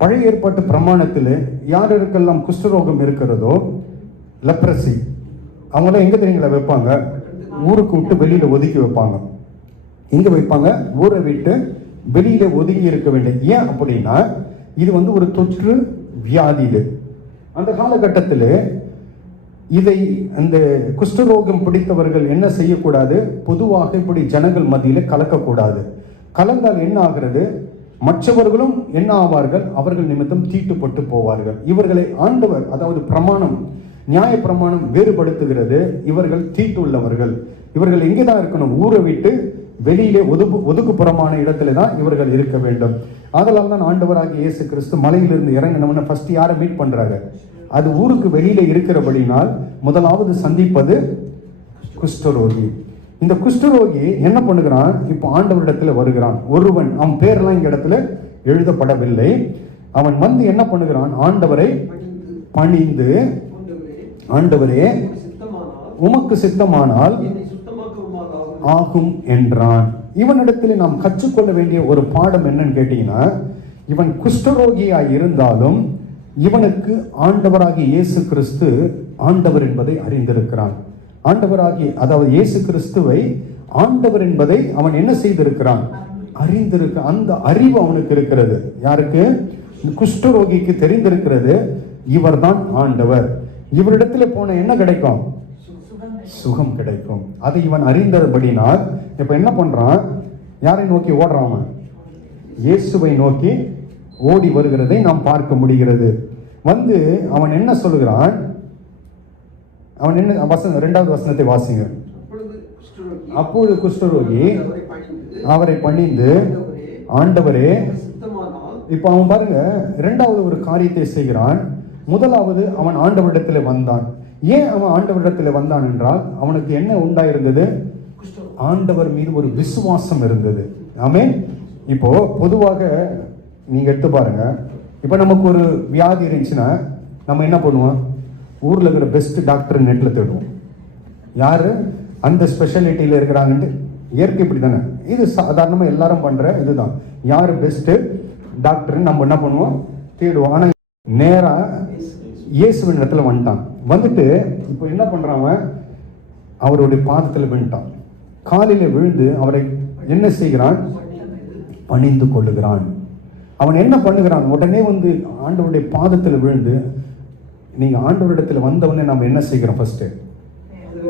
பழைய ஏற்பாட்டு பிரமாணத்தில் யாருக்கெல்லாம் குஷ்டரோகம் இருக்கிறதோ, லெப்ரசி, அவங்களாம் எங்க தெரியுங்களா வைப்பாங்க? ஊருக்கு விட்டு வெளியில ஒதுக்கி வைப்பாங்க. எங்க வைப்பாங்க? ஊரை விட்டு வெளியில ஒதுங்கி இருக்க வேண்டும். ஏன் அப்படின்னா, இது வந்து ஒரு தொற்று வியாதி. இது அந்த காலகட்டத்தில் இதை அந்த குஷ்டரோகம் பிடித்தவர்கள் என்ன செய்யக்கூடாது? பொதுவாக இப்படி ஜனங்கள் மத்தியில் கலக்கக்கூடாது. கலந்தால் என்ன ஆகிறது? மற்றவர்களும் என்ன ஆவார்கள்? அவர்கள் நிமித்தம் தீட்டுப்பட்டு போவார்கள். இவர்களை ஆண்டவர், அதாவது பிரமாணம், நியாய பிரமாணம் வேறுபடுத்துகிறது. இவர்கள் தீட்டுள்ளவர்கள். இவர்கள் எங்கேதான் இருக்கணும்? ஊரை விட்டு வெளியிலே ஒதுக்குப்புறமான இடத்துல தான் இவர்கள் இருக்க வேண்டும். அதனால தான் ஆண்டவராகிய இயேசு கிறிஸ்து மலையிலிருந்து இறங்கினவன ஃபர்ஸ்ட் யாரை மீட் பண்றாரு? அது ஊருக்கு வெளியில இருக்கிறபடினால் முதலாவது சந்திப்பது குஷ்டரோகி. இந்த குஷ்டரோகி என்ன பண்ணுகிறான்? இப்போ ஆண்டவரிடத்துல வருகிறான். ஒருவன், அவன் பேரெல்லாம் இங்க இடத்துல எழுதப்படவில்லை. அவன் வந்து என்ன பண்ணுகிறான்? ஆண்டவரை பணிந்து, ஆண்டவரே, உமக்கு சித்தமானால் ஆகும் என்றான். இவனிடத்தில் நாம் கற்றுக்கொள்ள வேண்டிய ஒரு பாடம் என்னன்னு கேட்டீங்கன்னா, இவன் குஷ்டரோகியாய் இருந்தாலும் இவனுக்கு ஆண்டவராகிய இயேசு கிறிஸ்து ஆண்டவர் என்பதை அறிந்திருக்கிறான். ஆண்டவராகிய, அதாவது இயேசு கிறிஸ்துவை ஆண்டவர் என்பதை அவன் என்ன செய்திருக்கிறான்? அறிந்திருக்க. அந்த அறிவு அவனுக்கு இருக்கிறது. யாருக்கு? குஷ்டரோகிக்கு தெரிந்திருக்கிறது, இவர்தான் ஆண்டவர். இவரிடத்துல போன என்ன கிடைக்கும்? சுகம் கிடைக்கும். அதை இவன் அறிந்தபடினால் இப்ப என்ன பண்றான்? யாரை நோக்கி ஓடுறான்? இயேசுவை நோக்கி ஓடி வருகிறதை நாம் பார்க்க முடிகிறது. வந்து அவன் என்ன சொல்லுகிறான்? அவன் என்ன 2வது வசனத்தை வாசிங்க. அப்பொழுது குஷ்டரோகி அவரை பணிந்து, ஆண்டவரே, இப்ப அவன் பாருங்க 2வது ஒரு காரியத்தை செய்கிறான். முதலாவது அவன் ஆண்டவரிடத்தில் வந்தான். ஏன் அவன் ஆண்டவரிடத்தில் வந்தான் என்றால், அவனுக்கு என்ன உண்டாயிருந்தது? ஆண்டவர் மீது ஒரு விசுவாசம் இருந்தது. ஆமென். இப்போ பொதுவாக நீங்க எடுத்து பாருங்க, இப்ப நமக்கு ஒரு வியாதி இருந்துச்சுன்னா நம்ம என்ன பண்ணுவோம்? ஊர்ல இருக்கிற பெஸ்ட் டாக்டர் நெட்ல தேடுவோம். யாரு அந்த ஸ்பெஷாலிட்டியில இருக்கிறாங்கன்ட்டு. இயற்கை இப்படி தானே, இது சாதாரணமா எல்லாரும் பண்ற இதுதான். யாரு பெஸ்ட் டாக்டர் நம்ம என்ன பண்ணுவோம்? தேடுவோம். ஆனா நேரா இயேசுவின் இடத்துல வந்துட்டு இப்போ என்ன பண்றான்? அவருடைய பாதத்தில் விழுந்தான். காலில விழுந்து அவரை என்ன செய்கிறான்? பணிந்து கொள்ளுகிறான். அவன் என்ன பண்ணுகிறான்? உடனே வந்து ஆண்டவருடைய பாதத்தில் விழுந்து, நீங்க ஆண்டவரிடத்தில் வந்தவொடனே நம்ம என்ன செய்கிறோம்? ஃபர்ஸ்ட்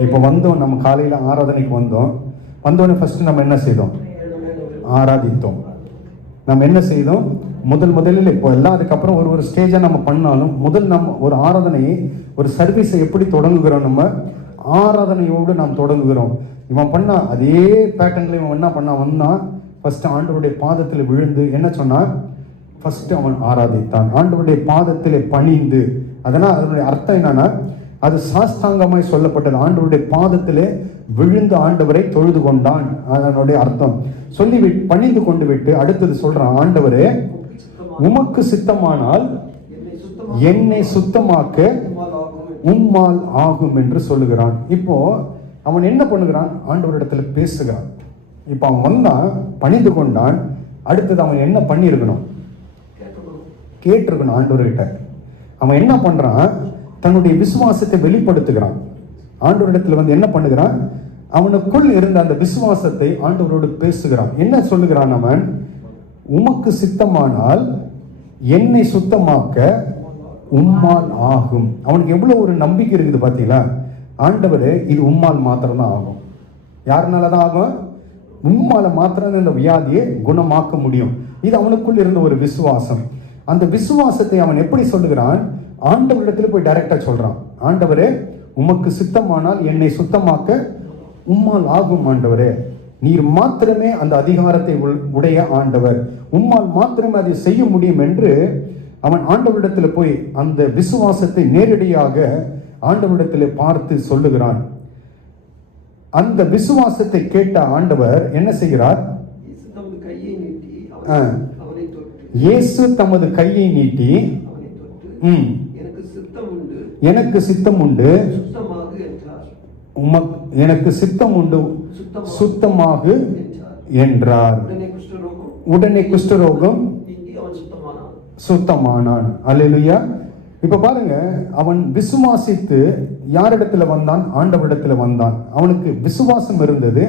இப்போ வந்தோம், நம்ம காலையில ஆராதனைக்கு வந்தோடனே ஃபர்ஸ்ட் நம்ம என்ன செய்தோம்? ஆராதித்தோம். நம்ம என்ன செய்தோம்? முதலில் இப்போ எல்லாம் அதுக்கப்புறம் ஒரு ஸ்டேஜா நம்ம பண்ணாலும், நம்ம ஒரு ஆராதனையை, ஒரு சர்வீஸை எப்படி தொடங்குகிறோம்? நம்ம ஆராதனையோடு நாம் தொடங்குகிறோம். இவன் பண்ணா அதே பேட்டர்ன்ல இவன் என்ன பண்ணா? வந்தான், ஃபர்ஸ்ட் ஆண்டவருடைய பாதத்தில் விழுந்து என்ன சொன்னா? ஃபர்ஸ்ட் அவன் ஆராதித்தான், ஆண்டவருடைய பாதத்திலே பணிந்து. அதனால் அதனுடைய அர்த்தம் என்னன்னா, அது சாஸ்தாங்கமாய் சொல்லப்பட்டது. ஆண்டவருடைய பாதத்திலே விழுந்து ஆண்டவரை தொழுது கொண்டான், அதனுடைய அர்த்தம். சொல்லி பணிந்து கொண்டு விட்டு அடுத்தது சொல்றான், ஆண்டவரே உமக்கு சித்தமானால் என்னை சுத்தமாக்க உம்மால் ஆகும் என்று சொல்லுகிறான். இப்போ அவன் என்ன பண்ணுகிறான்? ஆண்டவரிடத்துல பேசுகிறான். இப்போ அவன் வந்தான், பணிந்து கொண்டான். அடுத்தது அவன் என்ன பண்ணியிருக்கணும்? கேட்டிருக்கணும் ஆண்டவர்கிட்ட. அவன் என்ன பண்றான்? தன்னுடைய விசுவாசத்தை வெளிப்படுத்துகிறான். ஆண்டவரிடத்துல வந்து என்ன பண்ணுகிறான்? அவனுக்குள் இருந்த அந்த விசுவாசத்தை ஆண்டவரோடு பேசுகிறான். என்ன சொல்லுகிறான் அவன்? உமக்கு சித்தமானால் என்னை சுத்தமாக்க உம்மால் ஆகும். அவனுக்கு எவ்வளவு ஒரு நம்பிக்கை இருக்குது பாத்தீங்களா? ஆண்டவரே, இது உம்மால் மாத்திரம் தான் ஆகும். யாருனாலதான் ஆகும்? உம்மால மாத்திரம் இந்த வியாதியை குணமாக்க முடியும். இது அவனுக்குள் இருந்த ஒரு விசுவாசம். அந்த விசுவாசத்தை அவன் எப்படி சொல்லுகிறான்? ஆண்டவரிடத்துல போய் டைரக்டா சொல்றான், ஆண்டவரே உமக்கு சித்தமானால் என்னை சுத்தமாக்க உம்மால் ஆகும். ஆண்டவரே, நீர் மாத்திரமே அந்த அதிகாரத்தை உடைய ஆண்டவர், உம்மால் மாத்திரமே அதை செய்ய முடியும் என்று அவன் ஆண்டவரிடத்துல போய் அந்த விசுவாசத்தை நேரடியாக ஆண்டவரிடத்தில் பார்த்து சொல்லுகிறான். அந்த விசுவாசத்தை கேட்ட ஆண்டவர் என்ன செய்கிறார்? இயேசு தமது கையை நீட்டி எனக்கு சித்தம் உண்டு, எனக்கு சித்தம் உண்டு, சுத்தமாகு என்றார். உடனே குஷ்டரோகம் சுத்தமானான். அல்லேலூயா. இப்ப பாருங்க, அவன் விசுவாசித்து யாரிடத்துல வந்தான்? ஆண்டவரிடத்துல வந்தான். அவனுக்கு விசுவாசம் இருந்தது,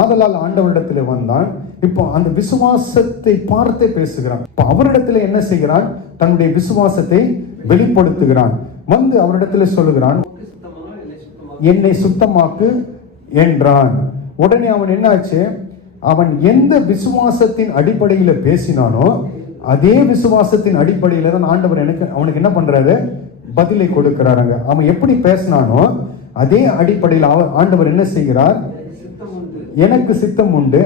ஆதலால் ஆண்டவரிடத்துல வந்தான். இப்போ அந்த விசுவாசத்தை பார்த்தே பேசுகிறான். இப்ப அவரிடத்துல என்ன செய்கிறான்? தன்னுடைய விசுவாசத்தை வெளிப்படுத்துகிறான். வந்து அவரிடத்துல சொல்லுகிறான், என்னை சுத்தமாக்கு என்றான். உடனே அவன் என்ன ஆச்சு? அவன் எந்த விசுவாசத்தின் அடிப்படையில பேசினானோ அதே விசுவாசத்தின் அடிப்படையில தான் ஆண்டவர் அவனுக்கு என்ன பண்றாரு? பதிலை கொடுக்கிறாருங்க. அவன் எப்படி பேசினானோ அதே அடிப்படையில் ஆண்டவர் என்ன செய்கிறார்? எனக்கு சித்தம் உண்டு.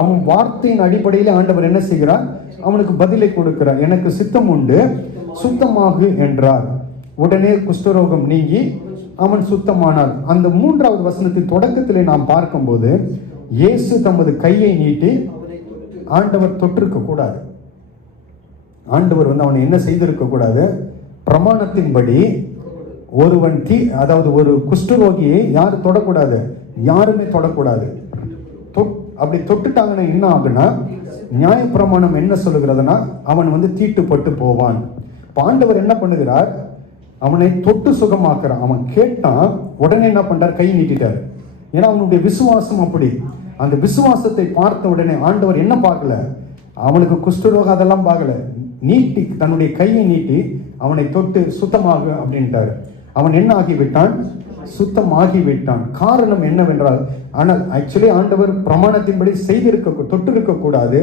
அவன் வார்த்தையின் அடிப்படையில ஆண்டவர் என்ன செய்கிறார்? அவனுக்கு பதிலை கொடுக்கிறார். எனக்கு சித்தம் உண்டு, சுத்தமாகு என்றார். உடனே குஷ்டரோகம் நீங்கி அவன் சுத்தமானான். அந்த 3வது வசனத்தின் தொடக்கத்திலே நாம் பார்க்கும்போது, இயேசு தமது கையை நீட்டி ஆண்டவர் தொற்றிருக்க கூடாது. ஆண்டவர் வந்து அவனை என்ன செய்திருக்க கூடாது? பிரமாணத்தின்படி ஒருவன் அதாவது ஒரு குஷ்டரோகியை யாரு தொடக்கூடாது? யாருமே தொடக்கூடாது. அப்படி தொட்டுட்டாங்கன்னா என்ன ஆகுனா, நியாய பிரமாணம் என்ன சொல்லுகிறதுனா அவன் வந்து தீட்டுப்பட்டு போவான். ஆண்டவர் என்ன பண்ணுகிறார்? அவனை தொட்டு சுகமாக்குறான். அவன் கேட்டான், உடனே என்ன பண்றார்? கை நீட்டிட்டார். ஏன்னா அவனுடைய விசுவாசம் அப்படி. அந்த விசுவாசத்தை பார்த்த உடனே ஆண்டவர் என்ன பார்க்கல? அவனுக்கு குஷ்டரோகம் அதெல்லாம் பார்க்கல. நீட்டி தன்னுடைய கையை நீட்டி அவனை தொட்டு சுத்தமாக அப்படின்ட்டாரு. அவன் என்ன ஆகிவிட்டான்? சுத்தமாகிவிட்டான். காரணம் என்னவென்றால், ஆனால் ஆக்சுவலி ஆண்டவர் பிரமாணத்தின்படி தொட்டிருக்க கூடாது.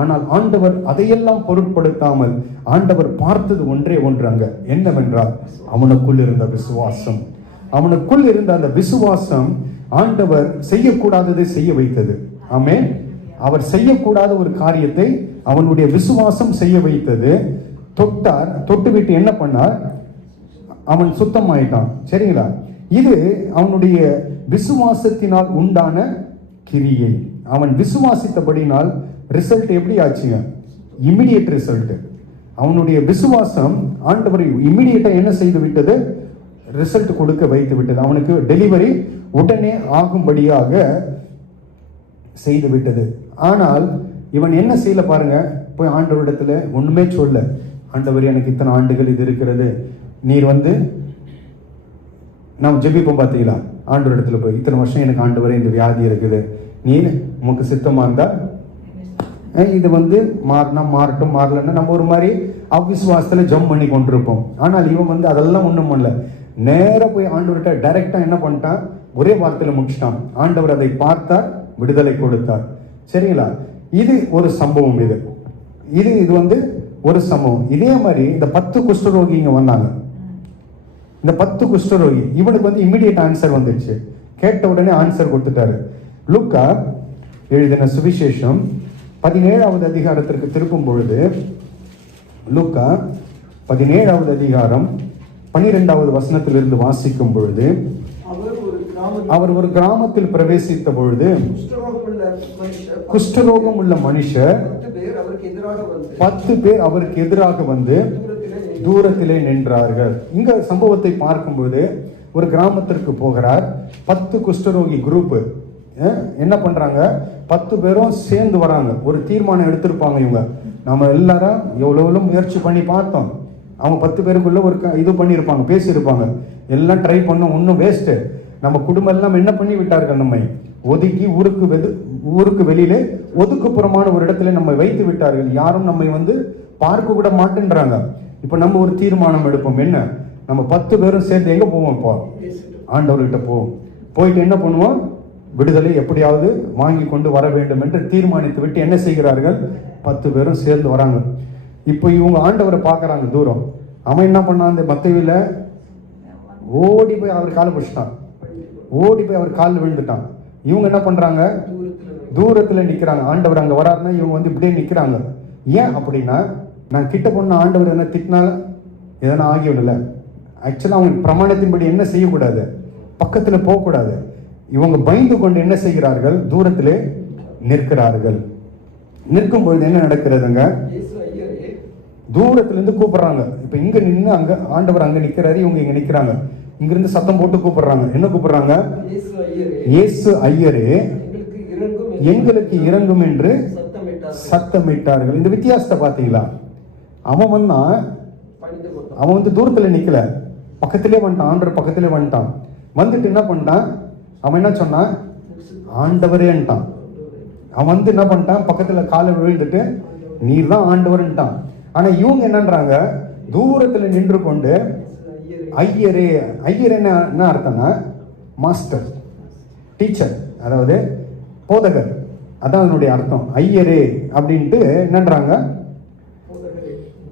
ஆனால் ஆண்டவர் அதையெல்லாம் பொருட்படுத்தாமல் ஆண்டவர் பார்த்தது ஒன்றே ஒன்று அங்க என்னவென்றால், அவனுக்குள் இருந்த விசுவாசம். அவனுக்குள் இருந்த அந்த விசுவாசம் ஆண்டவர் செய்யக்கூடாததை செய்ய வைத்தது. ஆமென். அவர் செய்யக்கூடாத ஒரு காரியத்தை அவனுடைய விசுவாசம் செய்ய வைத்தது. தொட்டார், தொட்டுவிட்டு என்ன பண்ணார்? அவன் சுத்தமாயிட்டான். சரிங்களா? இது அவனுடைய விசுவாசத்தினால் உண்டான கிரியை. அவன் விசுவாசித்தபடினால் ரிசல்ட் எப்படி ஆச்சுங்க? Immediate result. அவனுடைய விசுவாசம் ஆண்டவரை இமிடியேட்டா என்ன செய்து விட்டது? ரிசல்ட் கொடுக்க வைத்து விட்டது. அவனுக்கு டெலிவரி உடனே ஆகும்படியாக செய்து விட்டது. ஆனால் இவன் என்ன செய்யல பாருங்க, போய் ஆண்டவரிடத்துல ஒண்ணுமே சொல்ல, ஆண்டவர் எனக்கு இத்தனை ஆண்டுகள் இது இருக்கிறது, நீர் வந்து நாம் ஜெபிப்போம் பார்த்தீங்களா, ஆண்டவரிடத்துல போய் இத்தனை வருஷம் எனக்கு ஆண்டவரே இந்த வியாதி இருக்குது, நீர் உமக்கு சித்தமா இருந்தா இது வந்து மாறட்டும், மாறலன்னா நம்ம ஒரு மாதிரி அவ்விசுவாசத்துல ஜம்ப் பண்ணி கொண்டிருப்போம். ஆனால் இவன் வந்து அதெல்லாம் ஒண்ணும் பண்ணல. நேர போய் ஆண்டவர்கிட்ட டைரக்டா என்ன பண்ணிட்டான்? ஒரே வார்த்தையில முடிச்சிட்டான். ஆண்டவர் அதை பார்த்தார், விடுதலை கொடுத்தார். சரிங்களா? இது ஒரு சம்பவம். இது வந்து ஒரு சம்பவம். இதே மாதிரி இந்த 10 குஷ்டரோகி இங்க வந்தாங்க. இந்த 10 குஷ்டரோகி, இவனுக்கு வந்து இமிடியேட் ஆன்சர் வந்துச்சு. கேட்ட உடனே ஆன்சர் கொடுத்துட்டாரு. லூக்கா எழுதின சுவிசேஷம் 17வது அதிகாரத்திற்கு திருப்பும் பொழுது லூக்கா 17வது அதிகாரம் 12வது வசனத்திலிருந்து வாசிக்கும் பொழுது, அவர் ஒரு கிராமத்தில் பிரவேசித்த பொழுது குஷ்டரோகம் உள்ள மனுஷர் 10 பேர் அவருக்கு எதிராக வந்து தூரத்திலே நின்றார்கள். இங்க சம்பவத்தை பார்க்கும்போது ஒரு கிராமத்திற்கு போகிறார். 10 குஷ்டரோகி குரூப் என்ன பண்றாங்க, 10 பேரும் சேர்ந்து வராங்க. ஒரு தீர்மானம் எடுத்திருப்பாங்க. இவங்க நம்ம எல்லாரும் எவ்வளவு முயற்சி பண்ணி பார்த்தோம். அவங்க 10 பேருக்குள்ள ஒரு இது பண்ணியிருப்பாங்க, பேசியிருப்பாங்க. எல்லாம் ட்ரை பண்ணோம், ஒன்றும் வேஸ்ட். நம்ம குடும்பம் எல்லாம் என்ன பண்ணி விட்டார்கள், நம்மை ஒதுக்கி ஊருக்கு வெளியிலே ஒதுக்குப்புறமான ஒரு இடத்துல நம்ம வைத்து விட்டார்கள். யாரும் நம்மை வந்து பார்க்க கூட மாட்டேன்றாங்க. இப்ப நம்ம ஒரு தீர்மானம் எடுப்போம். என்ன, நம்ம 10 பேரும் சேர்ந்து எங்க போவோம், இப்போ ஆண்டவர்கிட்ட போவோம். போயிட்டு என்ன பண்ணுவோம், விடுதலை எப்படியாவது வாங்கி கொண்டு வர வேண்டும் என்று தீர்மானித்து விட்டு என்ன செய்கிறார்கள், 10 பேரும் சேர்ந்து வராங்க. இப்போ இவங்க ஆண்டவரை பார்க்கறாங்க தூரம். அவன் என்ன பண்ணான், அந்த மத்தேயுல ஓடி போய் அவர் காலை பிடிச்சிட்டான், ஓடி போய் அவர் காலில் விழுந்துட்டான். இவங்க என்ன பண்றாங்க, தூரத்துல நிக்கிறாங்க. ஆண்டவர் அங்க வராருன்னா இவங்க வந்து இப்படியே நிக்கிறாங்க. ஏன் அப்படின்னா, நான் கிட்ட போன ஆண்டவர் என்ன திட்டினால எதனா ஆகியோம்ல. ஆக்சுவலா அவங்க பிரமாணத்தின்படி என்ன செய்யக்கூடாது, பக்கத்துல போகக்கூடாது. இவங்க பயந்து கொண்டு என்ன செய்கிறார்கள், தூரத்திலே நிற்கிறார்கள். நிற்கும் பொழுது என்ன நடக்கிறதுங்க, தூரத்துல இருந்து கூப்பிடுறாங்க. இப்ப இங்க நின்று அங்க ஆண்டவர் அங்க நிக்கிறாரு, இவங்க இங்க நிக்கிறாங்க. இங்க இருந்து சத்தம் போட்டு கூப்பிடுறாங்க. என்ன கூப்பிடுறாங்க, இயேசு ஐயரே எங்களுக்கு இறங்கும் என்று சத்தமிட்டார்கள். இந்த வித்தியாசத்தை பாத்தீங்களா? அவன் வந்து தூரத்துல நிக்கல, பக்கத்திலே வந்துட்டான். ஆண்டவர் பக்கத்திலே வந்துட்டான். வந்துட்டு என்ன பண்ணிட்டான், அவன் என்ன சொன்னான், ஆண்டவரேன்ட்டான். அவன் வந்து என்ன பண்ணிட்டான், பக்கத்துல காலை விழுந்துட்டு நீர் தான் ஆண்டவர்ன்ட்டான். ஆனா இவங்க என்னன்றாங்க, தூரத்துல நின்று கொண்டு ஐயரே. ஐயர் என்ன அர்த்தம்னா, மாஸ்டர், டீச்சர், அதாவது போதகர். அதான் அதனுடைய அர்த்தம். ஐயரே அப்படின்ட்டு என்னன்றாங்க,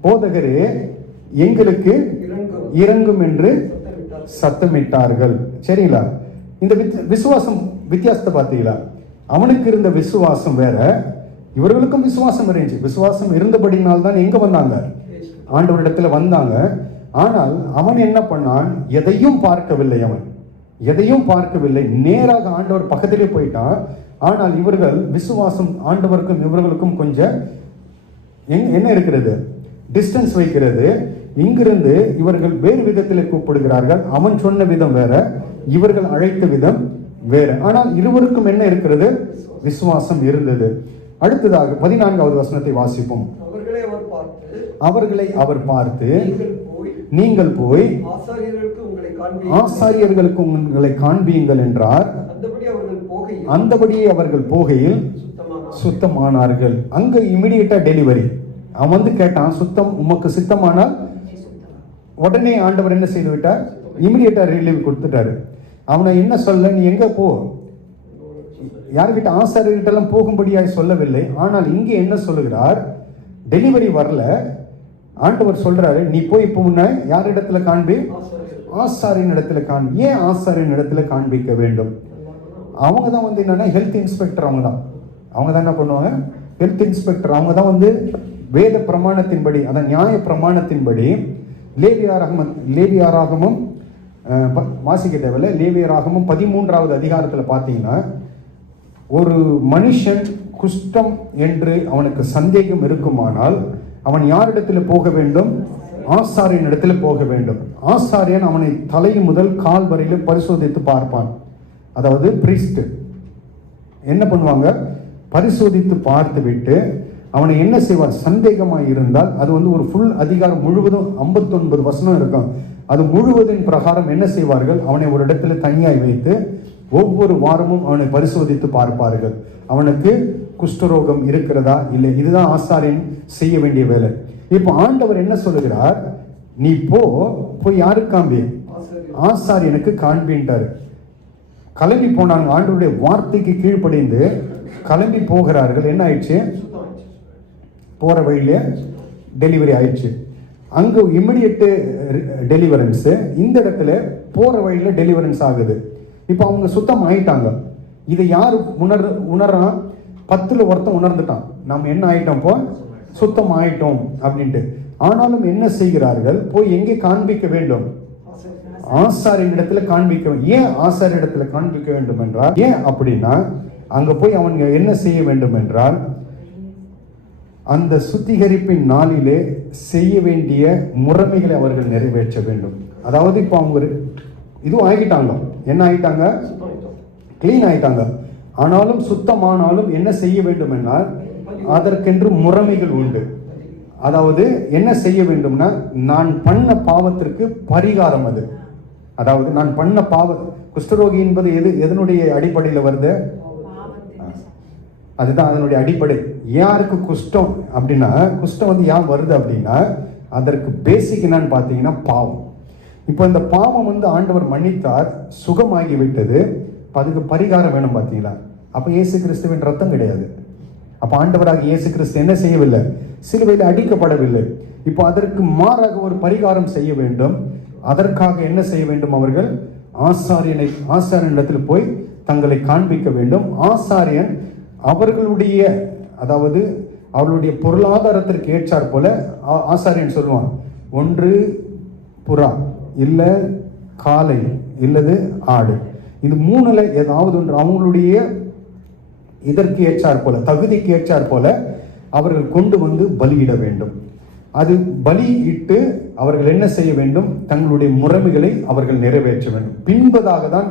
போதகரே எங்களுக்கு இறங்கும் என்று சத்தமிட்டார்கள். சரிங்களா? இந்த விசுவாசம் வித்தியாசத்தை பார்த்தீங்களா? அவனுக்கு இருந்த விசுவாசம் வேற, இவர்களுக்கும் விசுவாசம் இருந்துச்சு. விசுவாசம் இருந்தபடினால்தான் எங்க வந்தாங்க, ஆண்டவரிடத்துல வந்தாங்க. ஆனால் அவன் என்ன பண்ணான், எதையும் பார்க்கவில்லை. அவன் எதையும் பார்க்கவில்லை, நேராக ஆண்டவர் பக்கத்திலே போயிட்டான். ஆனால் இவர்கள் விசுவாசம் ஆண்டவருக்கும் இவர்களுக்கும் கொஞ்சம் என்ன இருக்கிறது, டிஸ்டன்ஸ் வைக்கிறது. இங்கிருந்து இவர்கள் வேறு விதத்தில் கூப்பிடுகிறார்கள். அவன் சொன்ன விதம் வேற, இவர்கள் அழைத்த விதம் வேற. ஆனால் இருவருக்கும் என்ன இருக்கிறது, விசுவாசம் இருந்தது. அடுத்ததாக 14வது வசனத்தை வாசிப்போம். அவர்களை அவர் பார்த்து, நீங்கள் போய் ஆசாரியர்களுக்கு உங்களை காண்பியுங்கள் என்றார். அந்தபடியே அவர்கள் போகையில் சுத்தமானார்கள். அங்க இமிடியேட்டா டெலிவரி. அவன் வந்து கேட்டான், சுத்தம் உமக்கு சித்தமானால், உடனே ஆண்டவர் என்ன செய்து விட்டார், இமிடியேட்டா ரிலீவ் கொடுத்துட்டாரு. அவனை என்ன சொல்ல, நீ எங்க போ, யார்கிட்ட, ஆசாரியர்கிட்ட எல்லாம் போகும்படியாய் சொல்லவில்லை. ஆனால் இங்கே என்ன சொல்லுகிறார், டெலிவரி வரல. ஆண்டவர் சொல்றாரு, நீ போய் இப்போ முன்ன யார் இடத்துல காண்பி, ஆசாரியின் இடத்துல காண்பி. ஏன் ஆசாரியின் இடத்துல காண்பிக்க வேண்டும்? அவங்க தான் வந்து என்னன்னா ஹெல்த் இன்ஸ்பெக்டர். அவங்க தான் என்ன பண்ணுவாங்க, ஹெல்த் இன்ஸ்பெக்டர். அவங்க தான் வந்து வேத பிரமாணத்தின்படி, அதான் நியாய பிரமாணத்தின்படி, லேவியராகமும் வாசிக்க தேவையில்லை, லேவியராகமும் 13வது அதிகாரத்தில் பார்த்தீங்கன்னா, ஒரு மனுஷன் குஷ்டம் என்று அவனுக்கு சந்தேகம் இருக்குமானால் அவன் யாரிடத்தில் போக வேண்டும், ஆசாரியன் இடத்துல போக வேண்டும். ஆசாரியன் அவனை தலை முதல் கால் வரையிலும் பரிசோதித்து பார்ப்பான். அதாவது பிரீஸ்ட் என்ன பண்ணுவாங்க, பரிசோதித்து பார்த்து விட்டு அவனை என்ன செய்வார், சந்தேகமாக இருந்தால், அது வந்து ஒரு ஃபுல் அதிகாரம் முழுவதும் 59 வசனம் இருக்கும். அது முழுவதின் பிரகாரம் என்ன செய்வார்கள், அவனை ஒரு இடத்துல தனியாய் வைத்து ஒவ்வொரு வாரமும் அவனை பரிசோதித்து பார்ப்பார்கள். அவனுக்கு குஷ்டரோகம் இருக்கிறதா இல்லை. இதுதான் ஆசாரியன் செய்ய வேண்டிய வேலை. இப்போ ஆண்டவர் என்ன சொல்லுகிறார், நீ போய் யாருக்கு காண்பி, ஆசாரியனுக்கு காண்பின்றாரு. கிளம்பி போனாங்க, ஆண்டவருடைய வார்த்தைக்கு கீழ்ப்படிந்து கிளம்பி போகிறார்கள். என்ன ஆயிடுச்சு, போற வழியில டெலிவரி ஆயிடுச்சு. அங்க இமிடியேட் டெலிவரன்ஸ், இந்த இடத்துல போற வழியில டெலிவரன்ஸ் ஆகுது. இப்போ அவங்க சுத்தம் ஆயிட்டாங்க. இதை யாரு உணர்றான், 10ல் ஒருத்தன் உணர்ந்துட்டான், நம்ம என்ன ஆயிட்டோம், இப்போ சுத்தம் ஆயிட்டோம் அப்படின்ட்டு. ஆனாலும் என்ன செய்கிறார்கள்? போய் எங்கே காண்பிக்க வேண்டும்? ஆசாரியின் இடத்துல காண்பிக்க வேண்டும். ஏன் ஆசாரிய இடத்துல காண்பிக்க வேண்டும் என்றால், ஏன் அப்படின்னா அங்க போய் அவங்க என்ன செய்ய வேண்டும் என்றால், அந்த சுத்திகரிப்பின் நாளிலே செய்ய வேண்டிய முறைமைகளை அவர்கள் நிறைவேற்ற வேண்டும். அதாவது இப்போ அவங்க இதுவும் ஆகிட்டாங்க, என்ன ஆகிட்டாங்க? கிளீன் ஆகிட்டாங்க. ஆனாலும் சுத்தமானாலும் என்ன செய்ய வேண்டும் என்றால் அதற்கென்று முறைமைகள் உண்டு. அதாவது என்ன செய்ய வேண்டும்னா, நான் பண்ண பாவத்திற்கு பரிகாரம் அது. அதாவது நான் பண்ண குஷ்டரோகி என்பது எதனுடைய அடிப்படையில் வருது? அதுதான் அதனுடைய அடிப்படை. யாருக்கு குஷ்டம் அப்படின்னா, குஷ்டம் யார் வருது அப்படின்னா, அதற்கு பேசிக் என்னன்னு பார்த்தீங்கன்னா பாவம். இப்போ இந்த பாவம் ஆண்டவர் மன்னித்தார், சுகமாகி விட்டது. அதுக்கு பரிகாரம் வேணும். பார்த்தீங்களா? அப்போ இயேசு கிறிஸ்துவின் ரத்தம் கிடையாது. அப்போ ஆண்டவராக இயேசு கிறிஸ்து என்ன செய்யவில்லை? சிலுவையில் அடிக்கப்படவில்லை. இப்போ அதற்கு மாறாக ஒரு பரிகாரம் செய்ய வேண்டும். அதற்காக என்ன செய்ய வேண்டும்? அவர்கள் ஆசாரியனிடத்தில் போய் தங்களை காண்பிக்க வேண்டும். ஆசாரியன் அவர்களுடைய, அதாவது அவர்களுடைய பொருளாதாரத்திற்கு ஏற்றார் போல ஆசாரியன் சொல்லுவான், ஒன்று புறா, இல்ல காளை, இல்லது ஆடு, இது மூணுல ஏதாவது ஒன்று அவங்களுடைய இதற்கு ஏற்றார் போல, தகுதிக்கு ஏற்றார் போல அவர்கள் கொண்டு பலியிட வேண்டும். அது பலியிட்டு அவர்கள் என்ன செய்ய வேண்டும்? தங்களுடைய முறைமைகளை அவர்கள் நிறைவேற்ற வேண்டும். பின்பதாக தான்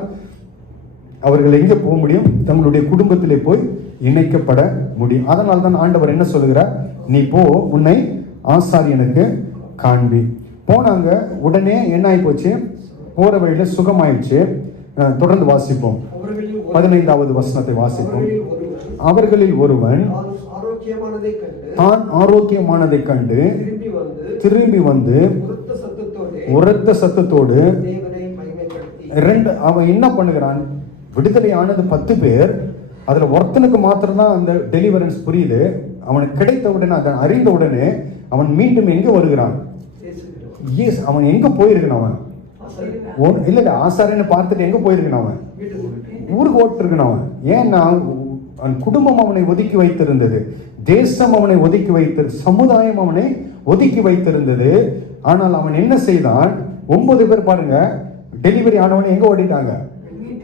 அவர்கள் எங்கே போக முடியும்? தங்களுடைய குடும்பத்திலே போய் இணைக்கப்பட முடியும். அதனால தான் ஆண்டவர் என்ன சொல்லுகிறார்? நீ போ, உன்னை ஆசாரியனுக்கு காண்பி. போனாங்க. உடனே என்ன ஆகி போச்சு? போற வழியில சுகமாயிடுச்சு. தொடர்ந்து வாசிப்போம். 15வது வசனத்தை வாசிப்போம். அவர்களில் ஒருவன் தான் ஆரோக்கியமானதை கண்டு திரும்பி வந்து உரத்த சத்தத்தோடு அவன் என்ன பண்ணுகிறான்? விடுதலை ஆனது 10 பேர். அதுல ஒருத்தனுக்கு மாத்திரம்தான் அந்த டெலிவரன்ஸ் புரியுது. அவனுக்கு கிடைத்த உடனே, அதை அறிந்த உடனே அவன் மீண்டும் எங்க வருகிறான்? அவன் எங்க போயிருக்கிறான்? அவன் இல்ல ஆசாரியனை பார்த்துட்டு எங்க போயிருக்கிறான்? அவன் ஊருக்கு ஓட்டு இருக்கிறான். ஏன்னா அவன் குடும்பம் அவனை ஒதுக்கி வைத்திருந்தது, தேசம் அவனை ஒதுக்கி வைத்திருந்தது, சமுதாயம் அவனை ஒதுக்கி வைத்திருந்தது. ஆனால் அவன் என்ன செய்தான்? 9 பேர் பாருங்க, டெலிவரி ஆனவனை எங்க ஓடிட்டாங்க?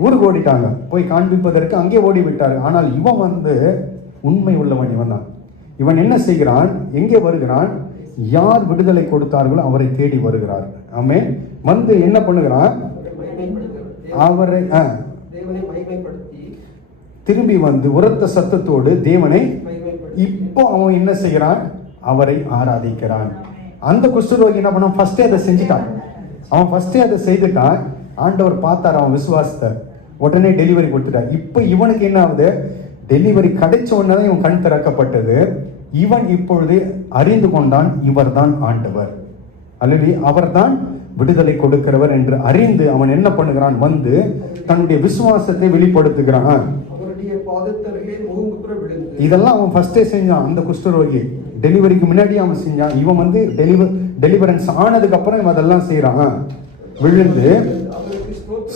ஊருக்கு ஓடிட்டாங்க. போய் காண்பிப்பதற்கு அங்கே ஓடி விட்டாரு. ஆனால் இவன் உண்மை உள்ளவன். இவன் தான். இவன் என்ன செய்கிறான்? எங்கே வருகிறான்? யார் விடுதலை கொடுத்தார்களோ அவரை தேடி வருகிறார். ஆமே. என்ன பண்ணுகிறான்? அவரை திரும்பி வந்து உரத்த சத்தத்தோடு தேவனை, இப்போ அவன் என்ன செய்கிறான்? அவரை ஆராதிக்கிறான். அந்த குஷ்டரோகி என்ன பண்ணான்? ஃபர்ஸ்டே அதை செஞ்சுட்டான். அவன் ஃபர்ஸ்டே அதை செய்துட்டான். ஆண்டவர் பார்த்தார் அவன் விசுவாசத்தை, உடனே டெலிவரி கொடுத்துட்டார். இப்போ இவனுக்கு என்ன ஆகுது? டெலிவரி கிடைச்ச உடனே தான் இவன் கண் திறக்கப்பட்டது. இவன் இப்பொழுது அறிந்து கொண்டான், இவர் தான் ஆண்டவர், அல்லது அவர் தான் விடுதலை கொடுக்கிறவர் என்று அறிந்து அவன் என்ன பண்ணுகிறான்? வந்து தன்னுடைய விசுவாசத்தை வெளிப்படுத்துகிறான். இதெல்லாம் அவன் ஃபர்ஸ்டே செஞ்சான். அந்த குஷ்டரோகி டெலிவரிக்கு முன்னாடி அவன் செஞ்சான். இவன் டெலிவரன்ஸ் ஆனதுக்கு அப்புறம் இவன் அதெல்லாம் செய்யறான். விழுந்து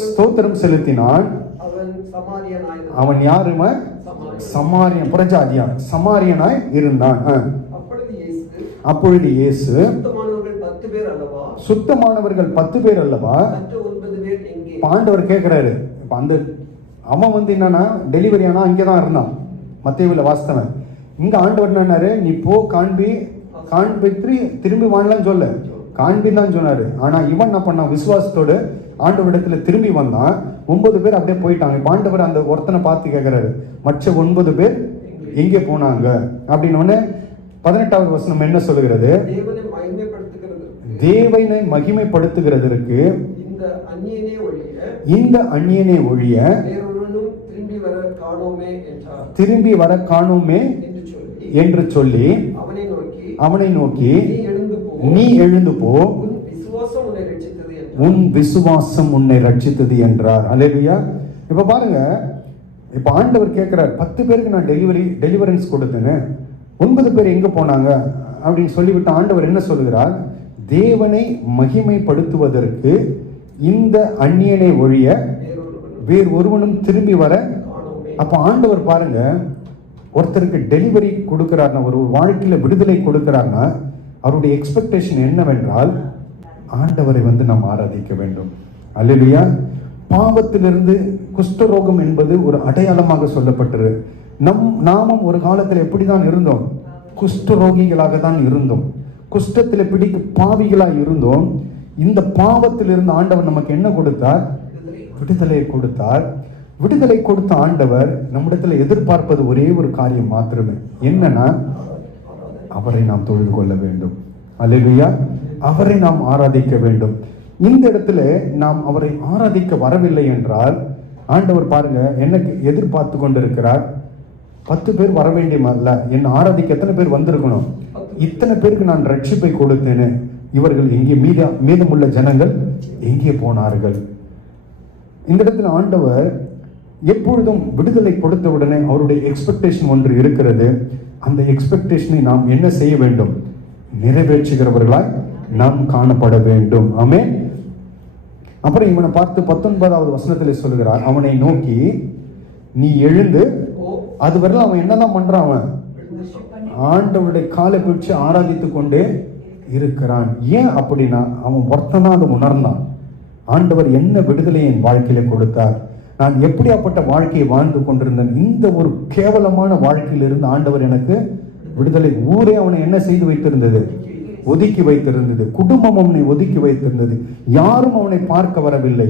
ஸ்தோத்திரம் செலுத்தினான். அவன் யாருமா? சமாரியன், புறஜாதியான், சமாரியனாய் இருந்தான். அப்பொழுது இயேசு, சுத்தமானவர்கள் 10 பேர் அல்லவா? ஆண்டவர் கேட்கிறாரு. அந்த அவன் என்னன்னா டெலிவரி ஆனா அங்கேதான் இருந்தான். மத்தேயுல வாஸ்தவன். இங்க ஆண்டவர் என்னன்னாரு? நீ போ, காண்பித்து திரும்பி வாங்கலாம் சொல்ல, காண்பி தான் சொன்னாரு. ஆனா இவன் என்ன பண்ணான்? விசுவாசத்தோடு ஆண்டவரிடத்துல திரும்பி வந்தான். 9 பேர் அப்படியே போயிட்டாங்க. இப்ப ஆண்டவர் அந்த ஒருத்தனை பார்த்து கேட்கிறாரு, மற்ற 9 பேர் எங்கே போனாங்க அப்படின்னு. 18வது வசனம் என்ன சொல்லுகிறது? தேவனை மகிமைப்படுத்துகிறதற்கு இந்த அந்நியனே ஒழிய திரும்பி வர காணோமே என்று சொல்லி அவனை நோக்கி, நீ எழுந்து போ, உன் விசுவாசம் உன்னை ரட்சித்தது என்றார். அல்லேலூயா. இப்ப பாருங்க, இப்ப ஆண்டவர் கேட்கிறார், 10 பேருக்கு நான் டெலிவரன்ஸ் கொடுத்தேன்னு, 9 பேர் எங்க போனாங்க அப்படின்னு சொல்லிவிட்டு ஆண்டவர் என்ன சொல்லுகிறார்? தேவனை மகிமைப்படுத்துவதற்கு இந்த அந்நியனை ஒழிய வேறு ஒருவனும் திரும்பி வர. அப்ப ஆண்டவர் பாருங்க, ஒருத்தருக்கு டெலிவரி கொடுக்கிறார்னா, ஒரு வாழ்க்கையில விடுதலை கொடுக்கிறார்னா, அவருடைய எக்ஸ்பெக்டேஷன் என்னவென்றால் ஆண்டவரை நாம் ஆராதிக்க வேண்டும். அல்லேலூயா. பாவத்திலிருந்து குஷ்டரோகம் என்பது ஒரு அடையாளமாக சொல்லப்பட்டது. நாமும் ஒரு காலத்தில் எப்படிதான் இருந்தோம்? குஷ்டரோகிகளாக தான் இருந்தோம். குஷ்டத்தில் பிடிக்க பாவிகளாக இருந்தோம். இந்த பாவத்திலிருந்து ஆண்டவர் நமக்கு என்ன கொடுத்தார்? விடுதலை கொடுத்தார். விடுதலை கொடுத்த ஆண்டவர் நம்மிடத்துல எதிர்பார்ப்பது ஒரே ஒரு காரியம் மாத்திரமே. என்னன்னா, அவரை நாம் தொழுது கொள்ள வேண்டும். அல்லேலூயா. அவரை நாம் ஆராதிக்க வேண்டும். இந்த இடத்துல நாம் அவரை ஆராதிக்க வரவில்லை என்றால், ஆண்டவர் பாருங்க எனக்கு எதிர்பார்த்து கொண்டிருக்கிறார். 10 பேர் வர வேண்டியமல்ல, என்னை ஆராதிக்க எத்தனை பேர் வந்திருக்கணும்? இத்தனை பேருக்கு நான் ரட்சிப்பை கொடுத்தேன்னு. இவர்கள் எங்கே? மீதமுள்ள ஜனங்கள் எங்கே போனார்கள்? இந்த இடத்துல ஆண்டவர் எப்பொழுதும் விடுதலை கொடுத்த உடனே அவருடைய எக்ஸ்பெக்டேஷன் ஒன்று இருக்கிறது. அந்த எக்ஸ்பெக்டேஷனை நாம் என்ன செய்ய வேண்டும்? நிறைவேற்றுகிறவர்களாய் நாம் காணப்பட வேண்டும். ஆமென். அப்புறம் இவனை பார்த்து 19வது வசனத்திலே சொல்லுகிறார், அவனை நோக்கி நீ எழுந்து. அதுவரையிலும் அவன் என்னதான் பண்றான்? அவன் ஆண்டவருடைய காலை பிடிச்சு ஆராதித்துக் கொண்டே இருக்கிறான். ஏன் அப்படின்னா, அவன் ஒருத்தனா அதை உணர்ந்தான். ஆண்டவர் என்ன விடுதலை என் வாழ்க்கையில கொடுத்தார், நான் எப்படியாப்பட்ட வாழ்க்கையை வாழ்ந்து கொண்டிருந்தேன், இந்த ஒரு கேவலமான வாழ்க்கையிலிருந்து ஆண்டவர் எனக்கு விடுதலை. ஊரே அவனை என்ன செய்து வைத்திருந்தது? ஒதுக்கி வைத்திருந்தது. குடும்பம் அவனை ஒதுக்கி வைத்திருந்தது. யாரும் அவனை பார்க்க வரவில்லை.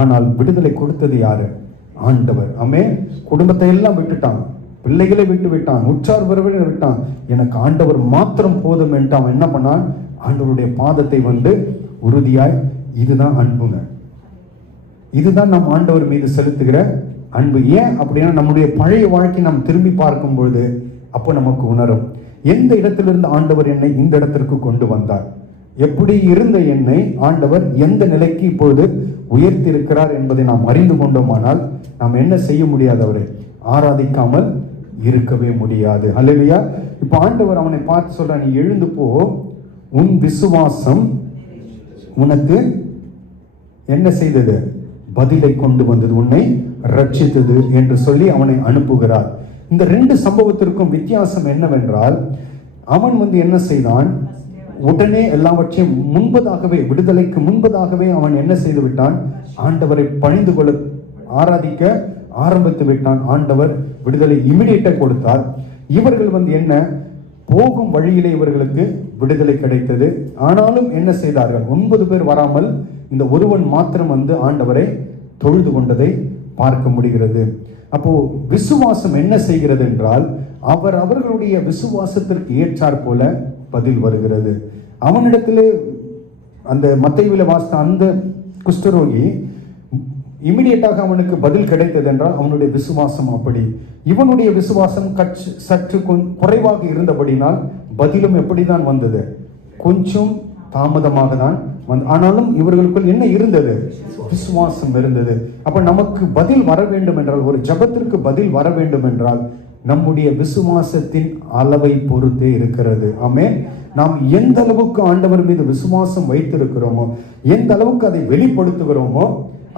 ஆனால் விடுதலை கொடுத்தது யாரு? ஆண்டவர். ஆமென். குடும்பத்தை எல்லாம் விட்டுட்டான், பிள்ளைகளை விட்டு விட்டான், உற்றார் உறவினரை விட்டான். எனக்கு ஆண்டவர் மாத்திரம் போதும் என்று அவன் என்ன பண்ணான்? ஆண்டவருடைய பாதத்தை உறுதியாய். இதுதான் அன்புங்க. இதுதான் நம் ஆண்டவர் மீது செலுத்துகிற அன்பு. ஏன் அப்படின்னா, நம்முடைய பழைய வாழ்க்கை நாம் திரும்பி பார்க்கும் பொழுது அப்போ நமக்கு உணரும், எந்த இடத்திலிருந்து ஆண்டவர் என்னை இந்த இடத்திற்கு கொண்டு வந்தார், எப்படி இருந்த என்னை ஆண்டவர் எந்த நிலைக்கு இப்பொழுது உயர்த்தி இருக்கிறார் என்பதை நாம் அறிந்து கொண்டோமானால் நாம் என்ன செய்ய முடியாது? அவரை ஆராதிக்காமல் இருக்கவே முடியாது. அல்லேலூயா. இப்ப ஆண்டவர் அவனை பார்த்து சொல்ற, நீ எழுந்து போ, உன் விசுவாசம் உனக்கு என்ன செய்தது? பதிலை கொண்டு வந்தது, உன்னை ரட்சித்தது என்று சொல்லி அவனை அனுப்புகிறார். இந்த 2 சம்பவத்திற்கும் வித்தியாசம் என்னவென்றால், அவன் என்ன செய்தான்? உடனே எல்லாவற்றையும் முன்பதாகவே, விடுதலைக்கு முன்பதாகவே அவன் என்ன செய்து விட்டான்? ஆண்டவரை பணிந்து கொள்ள ஆராதிக்க ஆரம்பித்து விட்டான். ஆண்டவர் விடுதலை இமிடியேட்டா கொடுத்தார். இவர்கள் என்ன, போகும் வழியிலே இவர்களுக்கு விடுதலை கிடைத்தது. ஆனாலும் என்ன செய்தார்கள்? 9 பேர் வராமல் இந்த ஒருவன் மாத்திரம் ஆண்டவரை தொழுது கொண்டதை பார்க்க முடிகிறது. அப்போ விசுவாசம் என்ன செய்கிறது என்றால், அவர்களுடைய விசுவாசத்திற்கு ஏற்றாற் போல பதில் வருகிறது. அவனிடத்திலே அந்த மத்தேயுவிலே வாசித்த அந்த குஷ்டரோகி இமிடியேட்டாக அவனுக்கு பதில் கிடைத்தது என்றால் அவனுடைய விசுவாசம் அப்படி. இவனுடைய விசுவாசம் சற்று குறைவாக இருந்தபடினால் பதிலும் எப்படிதான் வந்தது? கொஞ்சம் தாமதமாக தான் ஆனாலும் இவர்களுக்குள் என்ன இருந்தது? விசுவாசம் இருந்தது. அப்ப நமக்கு பதில் வர வேண்டும் என்றால், ஒரு ஜபத்திற்கு பதில் வர வேண்டும் என்றால் நம்முடைய விசுவாசத்தின் அளவை பொறுத்தே இருக்கிறது. ஆமென். நாம் எந்த அளவுக்கு ஆண்டவர் மீது விசுவாசம் வைத்திருக்கிறோமோ, எந்த அளவுக்கு அதை வெளிப்படுத்துகிறோமோ,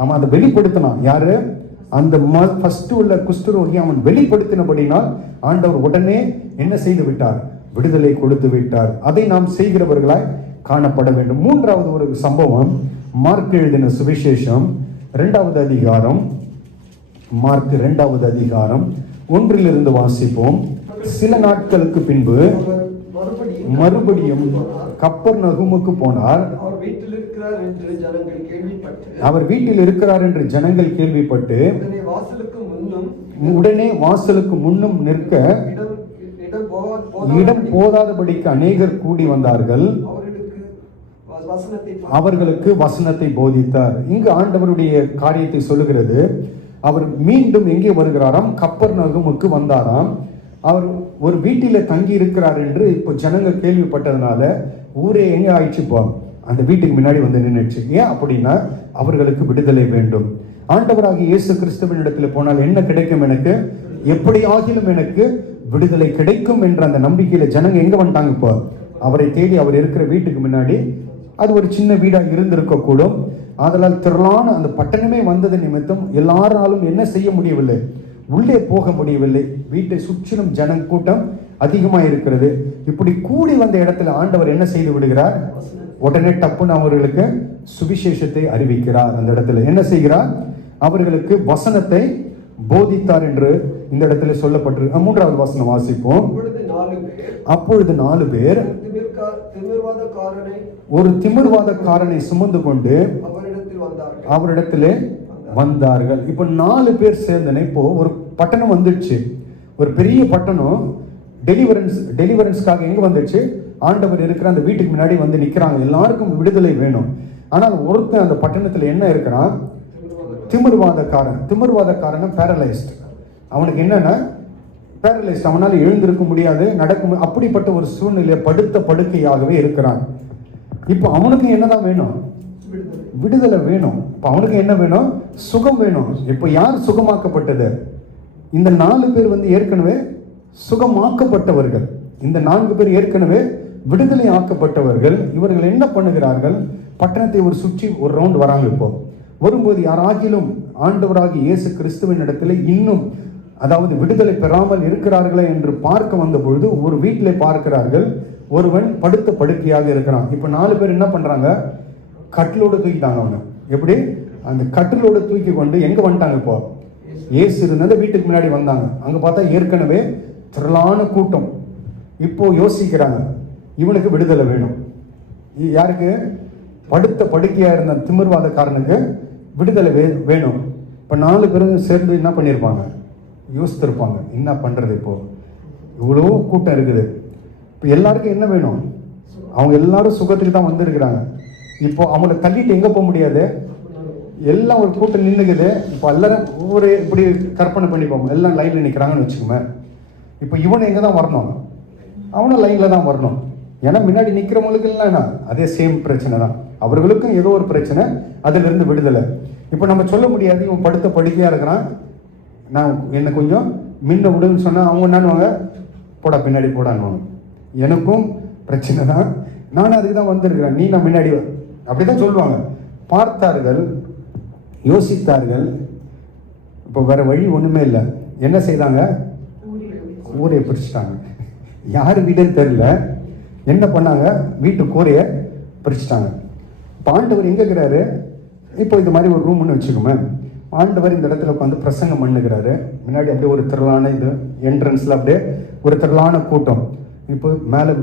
அவன் அதை வெளிப்படுத்தினான். யாரு? அந்த ஃபர்ஸ்ட் உள்ள குஷ்டரோகி. அவன் வெளிப்படுத்தினபடினால் ஆண்டவர் உடனே என்ன செய்து விட்டார்? விடுதலை கொடுத்து விட்டார். அதை நாம் செய்கிறவர்களாய் காணப்பட வேண்டும். 3வது ஒரு சம்பவம், மார்க் எழுதின சுவிசேஷம் 2வது அதிகாரம். மார்க் 2வது அதிகாரம் 1 வாசிப்போம். சில நாட்களுக்கு பின்பு மறுபடியும் கப்பர்நகூமுக்கு போனார். அவர் வீட்டில் இருக்கிறார் என்று ஜனங்கள் கேள்விப்பட்டு உடனே வாசலுக்கு முன்னும் நிற்க இடம் போதாதபடிக்கு அநேகர் கூடி வந்தார்கள். அவர்களுக்கு வசனத்தை போதித்தார். இங்கு ஆண்டவருடைய காரியத்தை சொல்லுகிறது. அவர் மீண்டும் எங்கே வருகிறாராம்? கப்பர்நகூமுக்கு வந்தாராம். அவர் ஒரு வீட்டில தங்கி இருக்கிறார் என்று இப்போ ஜனங்கள் கேள்விப்பட்டதுனால ஊரே எங்க ஆயிடுச்சுப்போ? அந்த வீட்டுக்கு முன்னாடி நின்றுச்சு. ஏன் அப்படின்னா, அவர்களுக்கு விடுதலை வேண்டும். ஆண்டவராகிய இயேசு கிறிஸ்துவின் இடத்துல போனால் என்ன கிடைக்கும்? எனக்கு எப்படி ஆகிலும் எனக்கு விடுதலை கிடைக்கும் என்ற அந்த நம்பிக்கையில ஜனங்க எங்க வந்துட்டாங்க? இப்போ அவரை தேடி அவர் இருக்கிற வீட்டுக்கு முன்னாடி. அது ஒரு சின்ன வீடாக இருந்திருக்க கூடும். அதனால் திரளான அந்த பட்டணமே வந்தது நிமித்தம் எல்லாராலும் என்ன செய்ய முடியவில்லை? உள்ளே போக முடியவில்லை. வீட்டை சுற்றிலும் கூட்டம் அதிகமா இருக்கிறது. இப்படி கூடி வந்த இடத்துல ஆண்டவர் என்ன செய்து விடுகிறார்? உடனே டப்புன்னு அவர்களுக்கு சுவிசேஷத்தை அறிவிக்கிறார். அந்த இடத்துல என்ன செய்கிறார்? அவர்களுக்கு வசனத்தை போதித்தார் என்று இந்த இடத்துல சொல்லப்பட்டிருக்கு. 3வது வசனம் வாசிப்போம். அப்பொழுது 4 பேர் ஒரு திமிர்வாதக்காரனை சுமந்து கொண்டு அவரிடத்திலே வந்தார்கள். இப்ப 4 பேர் சேர்ந்தன. இப்போ ஒரு பட்டணம் வந்துடுச்சு, ஒரு பெரிய பட்டணம். டெலிவரன்ஸ்க்காக எங்க வந்துச்சு? ஆண்டவர் இருக்கிற அந்த வீட்டுக்கு முன்னாடி வந்து நிக்கிறாங்க. எல்லாருக்கும் விடுதலை வேணும். ஆனால் ஒருத்தன் அந்த பட்டணத்துல என்ன இருக்கிறான்? திமிர்வாதக்காரன் பேரலைஸ்ட். அவனுக்கு என்னன்னா பேரலைஸ்ட், அவனால எழுந்திருக்க முடியாது, நடக்கும். அப்படிப்பட்ட ஒரு சூழ்நிலை, படுத்த படுக்கையாகவே இருக்கிறான். இப்போ அவனுக்கு என்னதான் வேணும்? விடுதலை வேணும். இப்போ அவனுக்கு என்ன வேணும்? சுகம் வேணும். இப்போ யார் சுகமாக்கப்பட்டது? இந்த 4 பேர் வந்து ஏற்கனவே சுகமாக்கப்பட்டவர்கள். இந்த 4 பேர் ஏற்கனவே விடுதலை ஆக்கப்பட்டவர்கள். இவர்கள் என்ன பண்ணுகிறார்கள்? பட்டணத்தை ஒரு சுற்றி ஒரு ரவுண்ட் வராங்க. இப்போ வரும்போது யாராகிலும் ஆண்டவராகிய இயேசு கிறிஸ்துவின் இடத்துல இன்னும் அதாவது விடுதலை பெறாமல் இருக்கிறார்களே என்று பார்க்க வந்த பொழுது ஒரு வீட்டிலே பார்க்கிறார்கள். ஒருவன் படுத்த படுக்கையாக இருக்கிறான். இப்ப 4 பேர் என்ன பண்றாங்க? கட்டிலோடு தூக்கிட்டாங்க. அவனை எப்படி? அந்த கட்டிலோடு தூக்கி கொண்டு எங்க வந்துட்டாங்க? இப்போ இயேசு இருந்தது வீட்டுக்கு முன்னாடி வந்தாங்க. அங்க பார்த்தா ஏற்கனவே திரளான கூட்டம். இப்போ யோசிக்கிறாங்க, இவனுக்கு விடுதலை வேணும். யாருக்கு? படுத்த படுக்கையா இருந்த திமிர்வாதக்காரனுக்கு விடுதலை வேணும். இப்ப 4 பேரும் சேர்ந்து என்ன பண்ணிருப்பாங்க? யோசித்திருப்பாங்க, என்ன பண்றது? இப்போ இவ்வளோ கூட்டம் இருக்குது. இப்போ எல்லாருக்கும் என்ன வேணும்? அவங்க எல்லாரும் சுகத்துக்கு தான் வந்திருக்கிறாங்க. இப்போ அவங்களை தள்ளிட்டு எங்க போக முடியாது? எல்லாம் ஒரு கூட்டம் நின்றுக்குது. இப்போ எல்லாரும் ஒவ்வொரு இப்படி கற்பனை பண்ணிப்போம். எல்லாம் லைன்ல நிற்கிறாங்கன்னு வச்சுக்கோங்க. இப்போ இவனை எங்க தான் வரணும்? அவனும் லைன்ல தான் வரணும். ஏன்னா முன்னாடி நிற்கிறவங்களுக்கு இல்லைன்னா அதே சேம் பிரச்சனை தான். அவர்களுக்கும் ஏதோ ஒரு பிரச்சனை, அதுல இருந்து விடுதலை. இப்போ நம்ம சொல்ல முடியாது, இவன் படுத்த படுக்கையா இருக்கிறான், நான் என்ன கொஞ்சம் மின்ன விடுன்னு சொன்னா அவங்க என்னன்னுவாங்க? போடா பின்னாடி போடான்னு. எனக்கும் பிரச்சனை தான், நானும் அதுக்கு தான் வந்திருக்கிறேன், நீ நான் முன்னாடி அப்படிதான் சொல்லுவாங்க. பார்த்தார்கள், யோசித்தார்கள். இப்போ வேற வழி ஒண்ணுமே இல்லை. என்ன செய்தாங்க? கூரையை பிரிச்சுட்டாங்க. யாரு வீடுன்னு தெரியல, என்ன பண்ணாங்க? வீட்டு கூரையை பிரிச்சுட்டாங்க. இப்போ ஆண்டவர் எங்க இருக்கிறாரு? இப்போ இது மாதிரி ஒரு ரூம்னு வச்சுக்கோமே. ஆண்டவர் இந்த இடத்துல உட்காந்து பிரசங்கம் பண்ணுகிறாரு. முன்னாடி அப்படியே ஒரு திரளான இது என்ட்ரன்ஸ்ல அப்படியே ஒரு திரளான கூட்டம். இப்போ மேல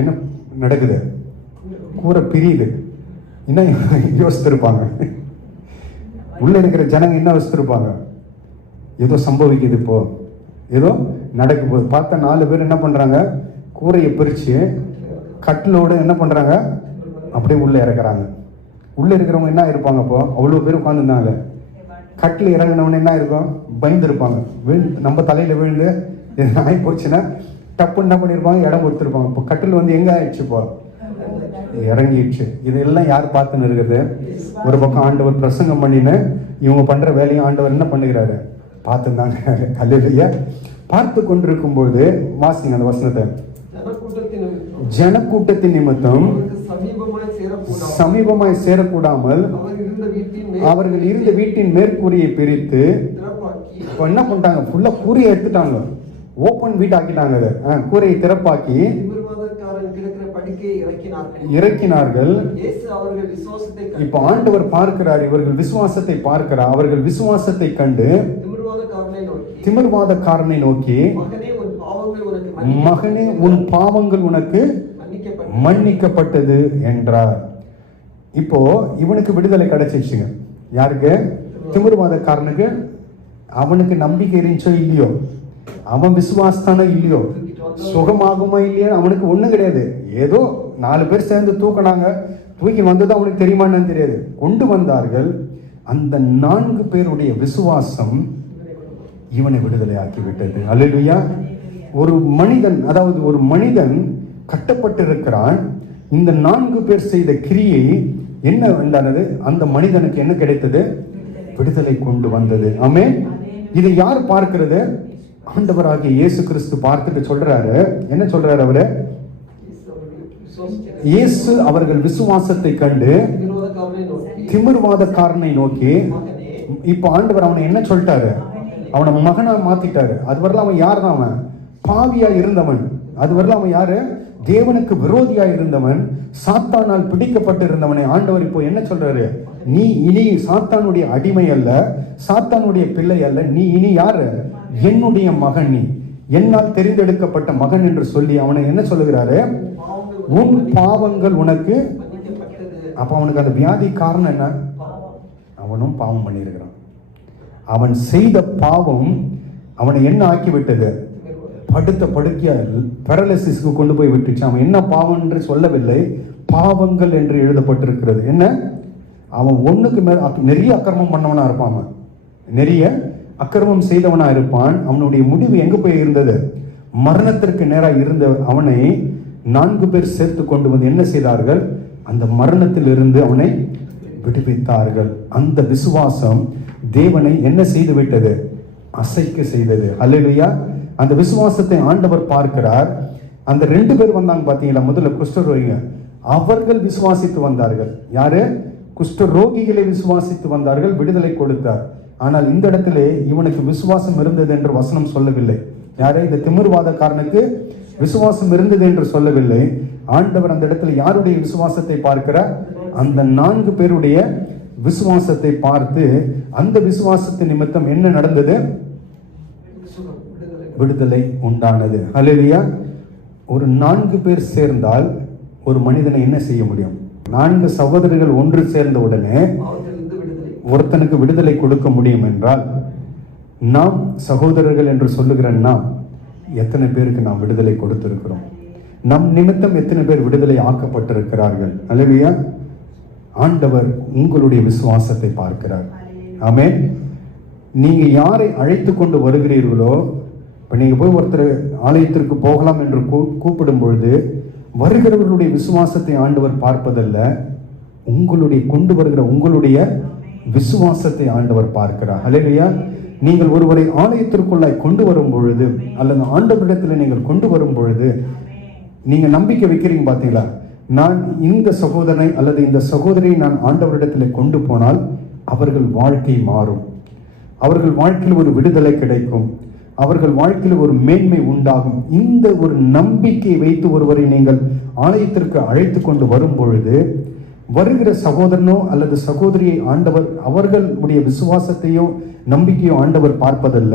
என்ன நடக்குது? கூரை பிரியுது. என்ன யோசித்திருப்பாங்க? உள்ள இருக்கிற ஜனங்க என்ன யோசித்திருப்பாங்க? ஏதோ சம்பவிக்குது, இப்போ ஏதோ நடக்க போகுது. பார்த்தா 4 பேர் என்ன பண்றாங்க? கூரையை பிரிச்சு கட்டிலோடு என்ன பண்றாங்க? அப்படியே உள்ள இறக்குறாங்க. உள்ள இருக்கிறவங்க என்ன இருப்பாங்க? அப்போ அவ்வளவு பேர் உட்காந்துருந்தாங்க. கட்டில் இறங்கினவன என்ன இருக்கும்? பயந்து இருப்பாங்க. நம்ம தலையில விழுந்து ஆகி போச்சுன்னா டப்புன்னு என்ன பண்ணிருப்பாங்க? இடம் கொடுத்துருப்பாங்க. இப்போ கட்டில் வந்து எங்க ஆயிடுச்சு? இப்போ இறங்கிடுச்சு. இதெல்லாம் யார் பார்த்துன்னு இருக்குது? ஒரு பக்கம் ஆண்டவர் பிரசங்கம் பண்ணின்னு இவங்க பண்ற வேலையும் ஆண்டவர் என்ன பண்ணுகிறாரு? பார்த்துருந்தாங்க. அல்லேலூயா. பார்த்து கொண்டிருக்கும் பொழுது வாசிங்க அந்த வசனத்தை. ஜனக்கூட்டத்தின் நிமித்தம் சமீபமாய் சேரக்கூடாமல் அவர்கள் இருந்த வீட்டின் மேற்கூரையை பிரித்து இப்போ என்ன பண்ணிட்டாங்க? ஃபுல்லா கூரையை எடுத்துட்டாங்க, ஓப்பன் வீட் ஆக்கிட்டாங்க. கூரையை திறப்பாக்கி இறக்கினார்கள். இப்ப ஆண்டவர் பார்க்கிறார், இவர்கள் விசுவாசத்தை பார்க்கிறார். அவர்கள் விசுவாசத்தை கண்டு திமிர்வாதக்காரனை நோக்கி, மகனே உன் பாவங்கள் உனக்கு மன்னிக்கப்பட்டது என்றார். இப்போ இவனுக்கு விடுதலை கிடைச்சிச்சுங்க. யாருக்கு? திமிர்வாதக்காரனுக்கு. அவனுக்கு நம்பிக்கை இருந்துச்சோ இல்லையோ, அவன் விசுவாசத்தானோ இல்லையோ, சுகமாகுமா இல்லையோ, அவனுக்கு ஒண்ணும் கிடையாது. ஏதோ 4 பேர் சேர்ந்து தூக்கினாங்க, தூக்கி வந்தது அவனுக்கு தெரியுமான்னு தெரியாது. கொண்டு வந்தார்கள். அந்த 4 பேருடைய விசுவாசம் இவனை விடுதலை ஆக்கிவிட்டது. அல்லேலூயா. ஒரு மனிதன், அதாவது ஒரு மனிதன் கட்டப்பட்டிருக்கிறான். இந்த 4 பேர் செய்த கிரியை என்ன என்றானது? அந்த மனிதனுக்கு என்ன கிடைத்தது? விடுதலை கொண்டு வந்தது. ஆமென். இதை யார் பார்க்கிறது? ஆண்டவராகிய இயேசு கிறிஸ்து பார்த்துட்டு சொல்றாரு. என்ன சொல்றாரு அவரு? இயேசு அவர்கள் விசுவாசத்தை கண்டு திமிர்வாதக்காரனை நோக்கி, இப்ப ஆண்டவர் அவனை என்ன சொல்லிட்டாரு? அவனை மகனா மாத்திட்டாரு. அது வரல அவன் யார் தான்? அவன் பாவியா இருந்தவன். அது வரலாம் அவன் யாரு? தேவனுக்கு விரோதியா இருந்தவன், சாத்தானால் பிடிக்கப்பட்டிருந்தவனை ஆண்டவர் இப்போ என்ன சொல்றாரு? நீ இனி சாத்தானுடைய அடிமை அல்ல, சாத்தானுடைய பிள்ளை அல்ல, நீ இனி யாரு? என்னுடைய மகன், நீ என்னால் தெரிந்தெடுக்கப்பட்ட மகன் என்று சொல்லி அவனை என்ன சொல்லுகிறாரு? உன் பாவங்கள் உனக்கு. அப்ப அவனுக்கு அந்த வியாதி காரணம் என்ன? அவனும் பாவம் பண்ணியிருக்கிறான். அவன் செய்த பாவம் அவனை என்ன ஆக்கி விட்டது? படுத்த படுக்கையா பேரலிசிஸ்க்கு கொண்டு போய் விட்டுச்சு. அவன் என்ன பாவம் என்று சொல்லவில்லை, பாவங்கள் என்று எழுதப்பட்டிருக்கிறது. என்ன? அவன் ஒண்ணுக்கு மேல நிறைய அக்கிரமம் பண்ணவனா இருப்பான், அவன் நிறைய அக்கிரமம் செய்தவனா இருப்பான். அவனுடைய முடிவு எங்க போய் இருந்தது? மரணத்திற்கு நேராக இருந்த அவனை 4 பேர் சேர்த்து கொண்டு வந்து என்ன செய்தார்கள்? அந்த மரணத்தில் இருந்து அவனை விடுவித்தார்கள். அந்த விசுவாசம் தேவனை என்ன செய்து விட்டது? அசைக்க செய்தது. அல்லேலூயா. அந்த விசுவாசத்தை ஆண்டவர் பார்க்கிறார். அந்த 2 பேர் வந்தாங்க பாத்தீங்களா? முதல்ல குஷ்டரோகிங்க, அவர்கள் விசுவாசித்து வந்தார்கள். யாரு? குஷ்டரோகிகளை விசுவாசித்து வந்தார்கள், விடுதலை கொடுத்தார். ஆனால் இந்த இடத்திலே இவனுக்கு விசுவாசம் இருந்தது என்று வசனம் சொல்லவில்லை. யாரு? இந்த திமிர்வாதக்காரனுக்கு விசுவாசம் இருந்தது என்று சொல்லவில்லை. ஆண்டவர் அந்த இடத்துல யாருடைய விசுவாசத்தை பார்க்கிறார்? அந்த 4 பேருடைய விசுவாசத்தை பார்த்து, அந்த விசுவாசத்தின் நிமித்தம் என்ன நடந்தது? விடுதலை உண்டானது. அல்லேலூயா. ஒரு 4 பேர் சேர்ந்தால் ஒரு மனிதனை என்ன செய்ய முடியும்? 4 சகோதரர்கள் ஒன்று சேர்ந்த உடனே ஒருத்தனுக்கு விடுதலை கொடுக்க முடியும் என்றால், நாம் சகோதரர்கள் என்று சொல்லுகிற நாம் எத்தனை பேருக்கு நாம் விடுதலை கொடுத்திருக்கிறோம்? நம் நிமித்தம் எத்தனை பேர் விடுதலை ஆக்கப்பட்டிருக்கிறார்கள்? அல்லேலூயா. ஆண்டவர் உங்களுடைய விசுவாசத்தை பார்க்கிறார். ஆமென். நீங்க யாரை அழைத்து கொண்டு வருகிறீர்களோ, இப்ப நீங்க போய் ஒருத்தர் ஆலயத்திற்கு போகலாம் என்று கூப்பிடும் பொழுது வருகிறவர்களுடைய விசுவாசத்தை ஆண்டவர் பார்ப்பதல்ல, உங்களுடைய கொண்டு வருகிற உங்களுடைய விசுவாசத்தை ஆண்டவர் பார்க்கிறார். அல்லேலூயா. நீங்கள் ஒருவரை ஆலயத்திற்குள்ளாய் கொண்டு வரும் பொழுது, அல்லது ஆண்டவரிடத்தில் நீங்கள் கொண்டு வரும் பொழுது நீங்க நம்பிக்கை வைக்கிறீங்க பாத்தீங்களா? நான் இந்த சகோதரனை அல்லது இந்த சகோதரியை நான் ஆண்டவரிடத்தில் கொண்டு போனால் அவர்கள் வாழ்க்கை மாறும், அவர்கள் வாழ்க்கையில் ஒரு விடுதலை கிடைக்கும், அவர்கள் வாழ்க்கையில் ஒரு மேன்மை உண்டாகும். இந்த ஒரு நம்பிக்கை வைத்து ஒருவரை நீங்கள் ஆலயத்திற்கு அழைத்து கொண்டு வரும் பொழுது வருகிற சகோதரனோ அல்லது சகோதரியை ஆண்டவர் அவர்களுடைய விசுவாசத்தையோ நம்பிக்கையோ ஆண்டவர் பார்ப்பதல்ல,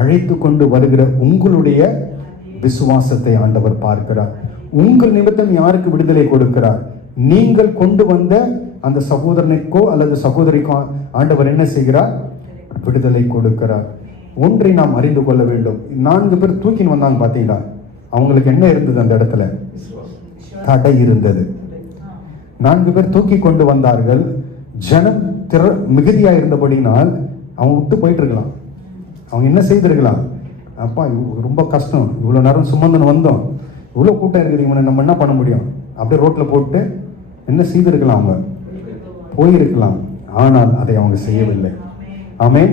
அழைத்து கொண்டு வருகிற உங்களுடைய விசுவாசத்தை ஆண்டவர் பார்க்கிறார். உங்கள் நிமித்தம் யாருக்கு விடுதலை கொடுக்கிறார்? நீங்கள் கொண்டு வந்த அந்த சகோதரனுக்கோ அல்லது சகோதரிக்கோ ஆண்டவர் என்ன செய்கிறார்? விடுதலை கொடுக்கிறார். ஒன்றை நாம் அறிந்து கொள்ள வேண்டும். 4 பேர் தூக்கின்னு வந்தாங்க பாத்தீங்களா? அவங்களுக்கு என்ன இருந்தது? அந்த இடத்துல தடை இருந்தது. 4 பேர் தூக்கி கொண்டு வந்தார்கள். ஜனம் மிகுதியா இருந்தபடினால் அவங்க விட்டு போயிட்டு இருக்கலாம். அவங்க என்ன செய்திருக்கலாம்? அப்பா ரொம்ப கஷ்டம், இவ்வளவு நேரம் சுமந்துன்னு வந்தோம், இவ்வளவு கூட்டம் இருக்குது, நம்ம என்ன பண்ண முடியும்? அப்படியே ரோட்ல போட்டு என்ன செய்திருக்கலாம்? அவங்க போயிருக்கலாம். ஆனால் அதை அவங்க செய்யவில்லை. ஆமென்.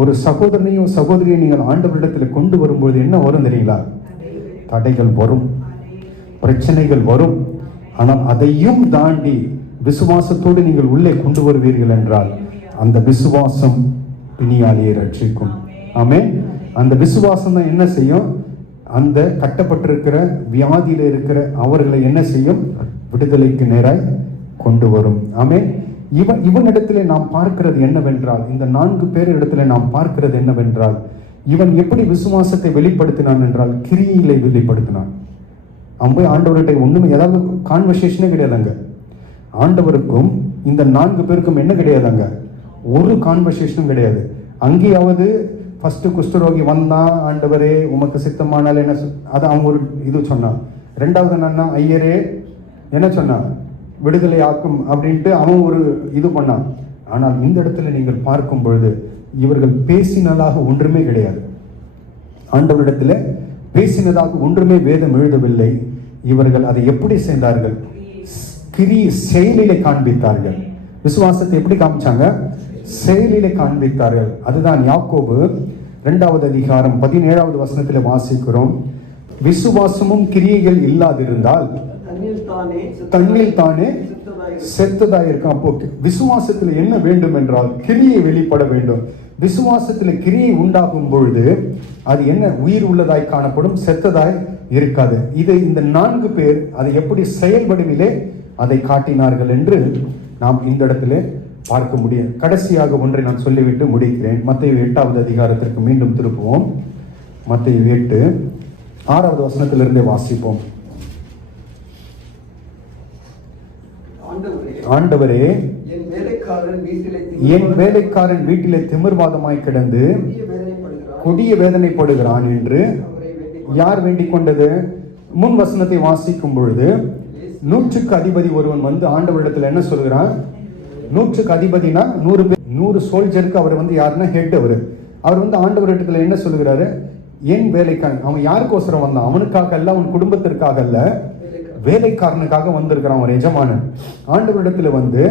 ஒரு சகோதரனையும் சகோதரியை நீங்கள் ஆண்டவரிடத்தில் கொண்டு வரும்போது என்ன வரும் தெரியுங்களா? தடைகள் வரும், பிரச்சனைகள் வரும். ஆனால் அதையும் தாண்டி விசுவாசத்தோடு நீங்கள் உள்ளே கொண்டு வருவீர்கள் என்றால் அந்த விசுவாசம் பிணியாளியை ரட்சிக்கும். ஆமென். அந்த விசுவாசம் தான் என்ன செய்யும்? அந்த கட்டப்பட்டிருக்கிற வியாதியில இருக்கிற அவர்களை என்ன செய்யும்? விடுதலைக்கு நேராய் கொண்டு வரும். ஆமென். இவனிடத்திலே நாம் பார்க்கிறது என்னவென்றால், இந்த 4 பேர் இடத்துல நாம் பார்க்கிறது என்னவென்றால், இவன் எப்படி விசுவாசத்தை வெளிப்படுத்தினான் என்றால் கிரியையிலே வெளிப்படுத்தினான். அவன் போய் ஆண்டவர்கிட்ட ஒண்ணுமே, ஏதாவது கான்வர்சேஷனே கிடையாதுங்க. ஆண்டவருக்கும் இந்த 4 பேருக்கும் என்ன கிடையாதுங்க? ஒரு கான்வர்சேஷனும் கிடையாது. அங்கேயாவது ஃபர்ஸ்ட் குஷ்டரோகி வந்தா, ஆண்டவரே உமக்கு சித்தமானால் என்ன அது அவங்க ஒரு இது சொன்னான். 2வது என்னன்னா, ஐயரே என்ன சொன்னான்? விடுதலை ஆக்கும் அப்படின்ட்டு அவன் ஒரு இது பண்ணான். ஆனால் இந்த இடத்துல நீங்கள் பார்க்கும் பொழுது இவர்கள் பேசினதாக ஒன்றுமே கிடையாது. ஆண்டவரிடத்துல பேசினதாக ஒன்றுமே வேதம் எழுதவில்லை. இவர்கள் அதை எப்படி செய்தார்கள்? செயலிலே காண்பித்தார்கள். விசுவாசத்தை எப்படி காமிச்சாங்க? செயலிலே காண்பித்தார்கள். அதுதான் யாக்கோபு 2வது அதிகாரம் 17வது வசனத்தில் வாசிக்கிறோம். விசுவாசமும் கிரியைகள் இல்லாதிருந்தால் தண்ணில் தானே செத்ததாய் இருக்கும். அப்போ விசுவாசத்தில் என்ன வேண்டும் என்றால் கிரியை வெளிப்பட வேண்டும். விசுவாசத்தில் கிரியை உண்டாகும் பொழுது அது என்ன? உயிர் உள்ளதாய் காணப்படும், செத்ததாய் இருக்காது. இதை இந்த 4 பேர் அதை எப்படி செயல்படுவிலே அதை காட்டினார்கள் என்று நாம் இந்த இடத்துல பார்க்க முடியும். கடைசியாக ஒன்றை நான் சொல்லிவிட்டு முடிக்கிறேன். மத்தேயு 8வது அதிகாரத்திற்கு மீண்டும் திருப்புவோம். மத்தேயு 8 6வது வசனத்திலிருந்தே வாசிப்போம். ஆண்டவரே, என் வேலைக்காரன் வீட்டிலே திமிர்வாதமாய் கிடந்து கொடிய வேதனைப்படுகிறான் என்று யார் வேண்டிக் கொண்டது? முன் வசனத்தை வாசிக்கும் பொழுது 100க்கு அதிபதி ஒருவன் வந்து ஆண்டவரிடத்துல என்ன சொல்கிறான்? 100க்கு அதிபதினா 100 சோல்ஜருக்கு அவர் வந்து யாருன்னா ஹெட். அவர் வந்து ஆண்டவரிடத்துல என்ன சொல்லுகிறாரு? என் வேலைக்காரன். அவன் யாருக்கோசரம் வந்தான்? அவனுக்காக அல்ல, அவன் குடும்பத்திற்காக அல்ல, வேலைக்காரனுக்காக வந்திருக்கிறான் ஒரு எஜமானன். ஆண்டவரிடத்துல வந்து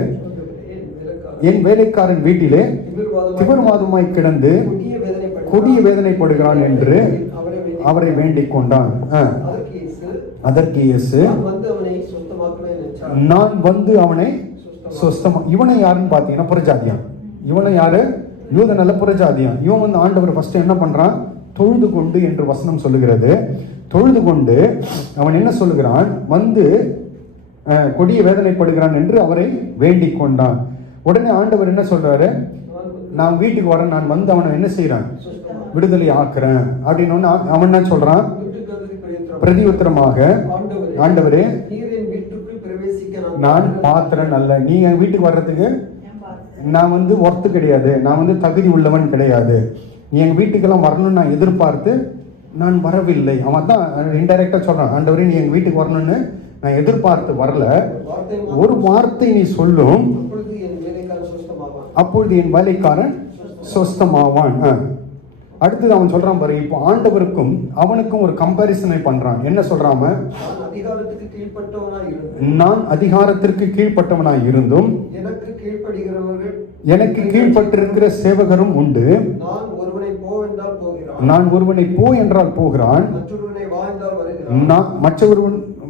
என் வேலைக்காரன் வீட்டிலே திமிர்வாதமாய் கிடந்து கொடிய வேதனைப்படுகிறான் என்று அவரை வேண்டிக் கொண்டான். அதற்கு இயேசு, நான் வந்து அவனை சொஸ்தமா. இவனை யாருன்னு பாத்தீங்கன்னா புறஜாதியான். இவனை யாரு? யூதன் அல்ல, புறஜாதியான். இவன் வந்து ஆண்டவர் ஃபர்ஸ்ட் என்ன பண்றான்? தொழுது கொண்டு என்று வசனம் சொல்லுகிறது. தொழுது கொண்டு அவன் என்ன சொல்லுகிறான்? வந்து கொடிய வேதனைப்படுகிறான் என்று அவரை வேண்டிக் கொண்டான். உடனே ஆண்டவர் என்ன சொல்றாரு? நான் வீட்டுக்கு வரேன், நான் வந்து அவனை என்ன செய்யறேன்? விடுதலை ஆக்குறேன் அப்படின்னு அவன் என்ன சொல்றான்? பிரதியுத்தரமாக, ஆண்டவரே, நான் பாத்திரன் அல்ல. நீங்க வீட்டுக்கு வர்றதுக்கு நான் வந்து ஒர்த்து கிடையாது, நான் வந்து தகுதி உள்ளவன் கிடையாது. நீ எங்க வீட்டுக்கெல்லாம் வரணும்னு நான் எதிர்பார்த்து நான் வரவில்லை. அவன் தான் இன்டைரக்டா சொல்றான், ஆண்டவரே நீ எங்க வீட்டுக்கு வரணும்னு நான் எதிர்பார்த்து வரல. ஒரு வார்த்தை நீ சொல்லும், அப்பொழுது என் வேலைக்காரன் சொஸ்தமாவான். அடுத்தது அவன் சொல்றான் பாரு, இப்போ ஆண்டவருக்கும் அவனுக்கும் ஒரு கம்பாரிசனை பண்றான். என்ன சொல்றாம? நான் அதிகாரத்திற்கு கீழ்ப்பட்டவனாய் இருந்தும் எனக்கு கீழ்ப்பட்டிருக்கிற சேவகரும் உண்டு. நான் ஒருவனை போ என்றால் போகிறான்,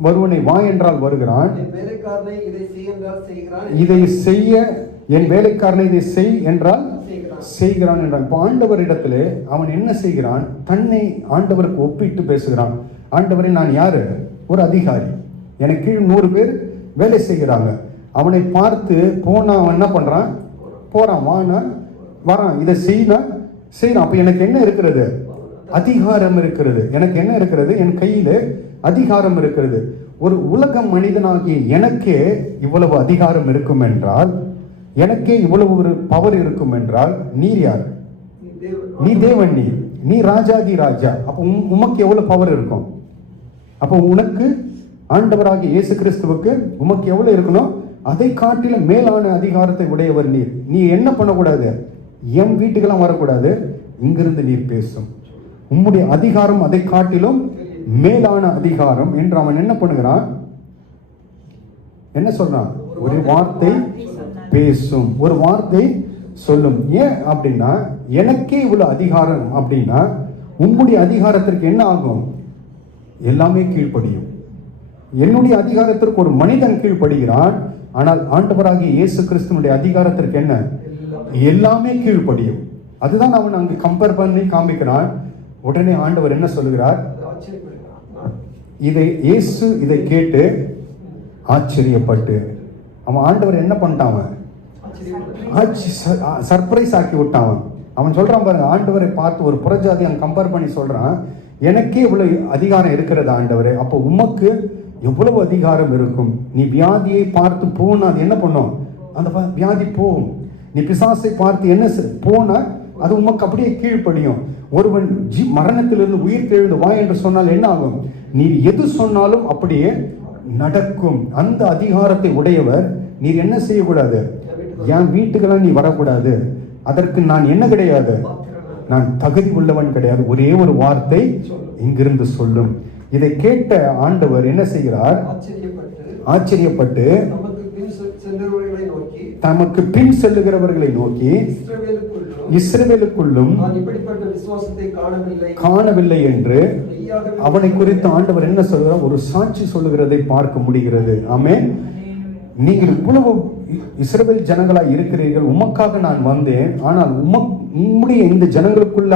ஒருவனை வா என்றால் வருகிறான். இதை செய்ய என் வேலைக்காரனை இதை செய் என்றால் செய்கிறான் என்றான். இப்போ ஆண்டவரிடத்திலே அவன் என்ன செய்கிறான்? தன்னை ஆண்டவருக்கு ஒப்பிட்டு பேசுகிறான். ஆண்டவரே, நான் யாரு? ஒரு அதிகாரி, எனக்கு கீழ் 100 பேர் வேலை செய்கிறாங்க. அவனை பார்த்து போனா அவன் என்ன பண்றான்? போறான், வானா வரான், இதை செய்யனா செய்யறான். அப்ப எனக்கு என்ன இருக்கிறது? அதிகாரம் இருக்கிறது. எனக்கு என்ன இருக்கிறது? என் கையில அதிகாரம் இருக்கிறது. ஒரு உலக மனிதனாகிய எனக்கே இவ்வளவு அதிகாரம் இருக்கும் என்றால், எனக்கே இவ்வளவு ஒரு பவர் இருக்கும் என்றால், நீர் யார்? நீ தேவன், நீ ராஜாதி ராஜா. அப்ப உமக்கு எவ்வளவு பவர் இருக்கும்? அப்போ உனக்கு ஆண்டவராகிய இயேசு கிறிஸ்துவுக்கு உமக்கு எவ்வளவு இருக்கணும்? அதை காட்டிலும் மேலான அதிகாரத்தை உடையவர் நீர். நீ என்ன பண்ணக்கூடாது? என் வீட்டுக்கெல்லாம் வரக்கூடாது, இங்கிருந்து நீர் பேசும். உம்முடைய அதிகாரம் அதை காட்டிலும் மேலான அதிகாரம் என்று அவன் என்ன பண்ணுகிறான்? என்ன சொல்றான்? ஒரு வார்த்தை பேசும், ஒரு வார்த்தை சொல்லும். ஏன் அப்படின்னா, எனக்கே இவ்வளவு அதிகாரம் அப்படின்னா உம்முடைய அதிகாரத்திற்கு என்ன ஆகும்? எல்லாமே கீழ்ப்படியும். என்னுடைய அதிகாரத்திற்கு ஒரு மனிதன் கீழ்ப்படுகிறான், ஆனால் ஆண்டவராகிய இயேசு கிறிஸ்துவனுடைய அதிகாரத்திற்கு என்ன? எல்லாமே கீழ்ப்படியும். அதுதான் அவன் அங்கு கம்பேர் பண்ணி காமிக்கிறான். உடனே ஆண்டவர் என்ன சொல்லுகிறார்? இயேசு இதை கேட்டு ஆச்சரியப்பட்டு, அவன் ஆண்டவர் என்ன பண்ணிட்டான்? சர்ப்ரைஸ் ஆக்கி விட்டான். அவன் சொல்றான் பாருங்க, ஆண்டவரை பார்த்து ஒரு புறஜாதி அவன் கம்பேர் பண்ணி சொல்றான், எனக்கே இவ்வளவு அதிகாரம் இருக்கிறது ஆண்டவரே, அப்போ உமக்கு எவ்வளவு அதிகாரம் இருக்கும்? நீ வியாதியை பார்த்து போனா அது என்ன பண்ணும்? அந்த வியாதி போகும். நீ பிசாசை பார்த்து என்ன போனா அது உமக்கு அப்படியே கீழ்ப்படியும். ஒருவன் மரணத்திலிருந்து உயிர் தெழுந்து வா என்று சொன்னால் என்ன ஆகும்? நீ எது சொன்னாலும் அப்படியே நடக்கும். அந்த அதிகாரத்தை உடையவர். நீர் என்ன செய்யக்கூடாது? என் வீட்டுக்கெல்லாம் நீ வரக்கூடாது, அதற்கு நான் என்ன கிடையாது? நான் தகுதி உள்ளவன் கிடையாது. ஒரே ஒரு வார்த்தை இங்கிருந்து சொல்லும். இதை கேட்ட ஆண்டவர் என்ன செய்கிறார்? ஆச்சரியப்பட்டு தமக்கு பின் செல்லுகிறவர்களை நோக்கி, இஸ்ரவேலுக்குள்ளும் காணவில்லை என்று அவனை குறித்து ஆண்டவர் என்ன சொல்கிறார்? ஒரு சாட்சி சொல்லுகிறதை பார்க்க முடிகிறது. ஆமென். நீங்கள் இவ்வளவு இஸ்ரவேல் ஜனங்களாய் இருக்கிறீர்கள், உமக்காக நான் வந்தேன். ஆனால் உம்முடைய இந்த ஜனங்களுக்குள்ள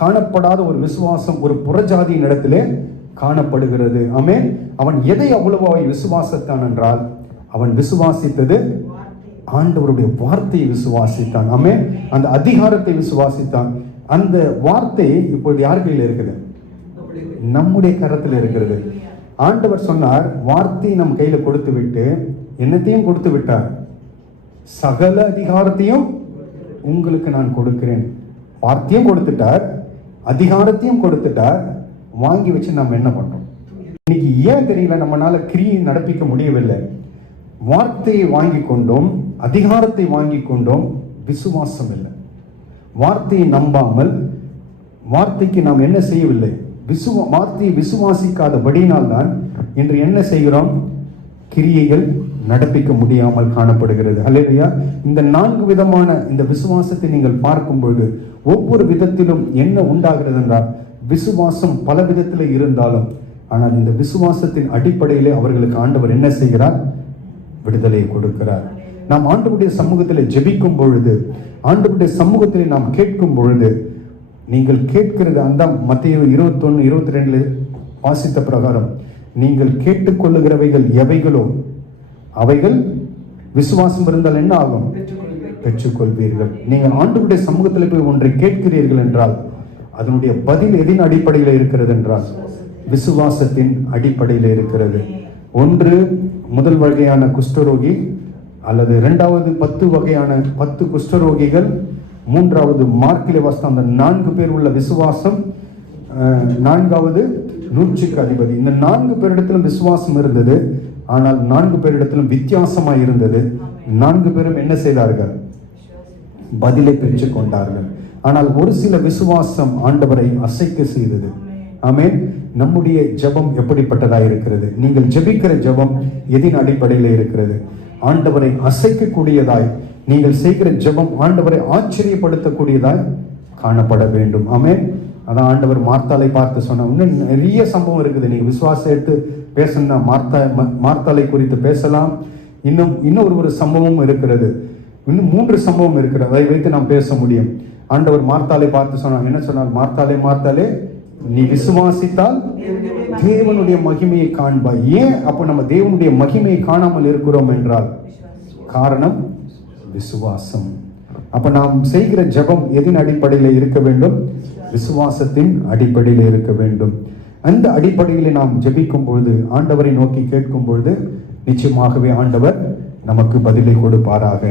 காணப்படாத ஒரு விசுவாசம் ஒரு புறஜாதியின் இடத்திலே காணப்படுகிறது. ஆமென். அவன் எதை அவ்வளவாய் விசுவாசித்தான் என்றால், அவன் விசுவாசித்தது ஆண்டவருடைய வார்த்தையை விசுவாசித்தான். ஆமென். அந்த அதிகாரத்தை விசுவாசித்தான். அந்த வார்த்தை இப்பொழுது யார் கையில் இருக்குது? நம்முடைய கரத்தில் இருக்கிறது. ஆண்டவர் சொன்னார், வார்த்தையை நம் கையில கொடுத்து விட்டு என்னத்தையும் கொடுத்து விட்டார், சகல அதிகாரத்தையும் உங்களுக்கு நான் கொடுக்கிறேன். வார்த்தையும் கொடுத்துட்டார், அதிகாரத்தையும் கொடுத்துட்டார். வாங்கி வச்சு நம்ம என்ன பண்றோம்? இன்னைக்கு ஏன் தெரியல, நம்மளால கிரியை நடப்பிக்க முடியவில்லை. வார்த்தையை வாங்கி கொண்டோம், அதிகாரத்தை வாங்கி கொண்டோம், விசுவாசம் இல்லை. வார்த்தையை நம்பாமல், வார்த்தைக்கு நாம் என்ன செய்யவில்லை, வார்த்தையை விசுவாசிக்காதபடியினால் தான் இன்று என்ன செய்கிறோம், கிரியைகள் நடப்பிக்க முடியாமல் காணப்படுகிறது. அல்லேலூயா. இந்த 4 விதமான இந்த விசுவாசத்தை நீங்கள் பார்க்கும் பொழுது ஒவ்வொரு விதத்திலும் என்ன உண்டாகிறது என்றால், விசுவாசம் பல விதத்தில் இருந்தாலும், ஆனால் இந்த விசுவாசத்தின் அடிப்படையிலே அவர்களுக்கு ஆண்டவர் என்ன செய்கிறார், விடுதலை கொடுக்கிறார். நாம் ஆண்டவருடைய சமூகத்தில் ஜெபிக்கும் பொழுது, ஆண்டவருடைய சமூகத்தில் நாம் கேட்கும் பொழுது, நீங்கள் கேட்கிறது அந்த மத்தேயு 21:22 வாசித்த பிரகாரம், நீங்கள் கேட்டுக்கொள்ளுகிறவைகள் எவைகளோ அவைகள் விசுவாசம் இருந்தால் என்ன ஆகும், பெற்றுக்கொள்வீர்கள். நீங்கள் ஆண்டவருடைய சமூகத்தில் போய் ஒன்றை கேட்கிறீர்கள் என்றால் அதனுடைய பதில் எதின் அடிப்படையில் இருக்கிறது என்றால் விசுவாசத்தின் அடிப்படையில் இருக்கிறது. ஒன்று முதல் வகையான குஷ்டரோகி, அல்லது இரண்டாவது 10 வகையான 10 குஷ்டரோகிகள், மூன்றாவது மார்க்கிலே வாசித்த அந்த 4 பேர் உள்ள விசுவாசம், நான்காவது 100க்கு அதிபதி. இந்த 4 பேரிடத்திலும் விசுவாசம் இருந்தது. ஆனால் 4 பேரிடத்திலும் வித்தியாசமாய் இருந்தது. 4 பேரும் என்ன செய்தார்கள், பதிலை பெற்றுக் கொண்டார்கள். ஆனால் ஒரு சில விசுவாசம் ஆண்டவரை அசைக்க செய்தது. ஆமென். நம்முடைய ஜெபம் எப்படிப்பட்டதாய் இருக்கிறது? நீங்கள் ஜெபிக்கிற ஜெபம் எதின் அடிப்படையில் இருக்கிறது? ஆண்டவரை அசைக்கக்கூடியதாய் நீங்கள் செய்கிற ஜெபம் ஆண்டவரை ஆச்சரியப்படுத்தக்கூடியதாய் காணப்பட வேண்டும். ஆமென். அதான் ஆண்டவர் மார்த்தாளை பார்த்து சொன்ன, இன்னும் நிறைய சம்பவம் இருக்குது. நீங்க விசுவாசம் எடுத்து பேசணும்னா மார்த்தாளை குறித்து பேசலாம். இன்னும் ஒரு சம்பவம் இருக்கிறது. இன்னும் 3 சம்பவம் இருக்கிறது. அதை வைத்து நாம் பேச முடியும். ஆண்டவர் மார்த்தாளை பார்த்து சொன்னார். என்ன சொன்னார்? மார்த்தாளே, மார்த்தாளே, நீ விசுவாசித்தால் தேவனுடைய மகிமையை காண்பாய். ஏன் அப்ப நம்ம தேவனுடைய மகிமையை காணாமல் இருக்கிறோம் என்றால் காரணம் விசுவாசம். அப்ப நாம் செய்கிற ஜெபம் எதின் அடிப்படையில் இருக்க வேண்டும்? விசுவாசத்தின் அடிப்படையில் இருக்க வேண்டும். அந்த அடிப்படையில் நாம் ஜெபிக்கும் பொழுது, ஆண்டவரை நோக்கி கேட்கும் பொழுது, நிச்சயமாகவே ஆண்டவர் நமக்கு பதிலை கொடுப்பாராக.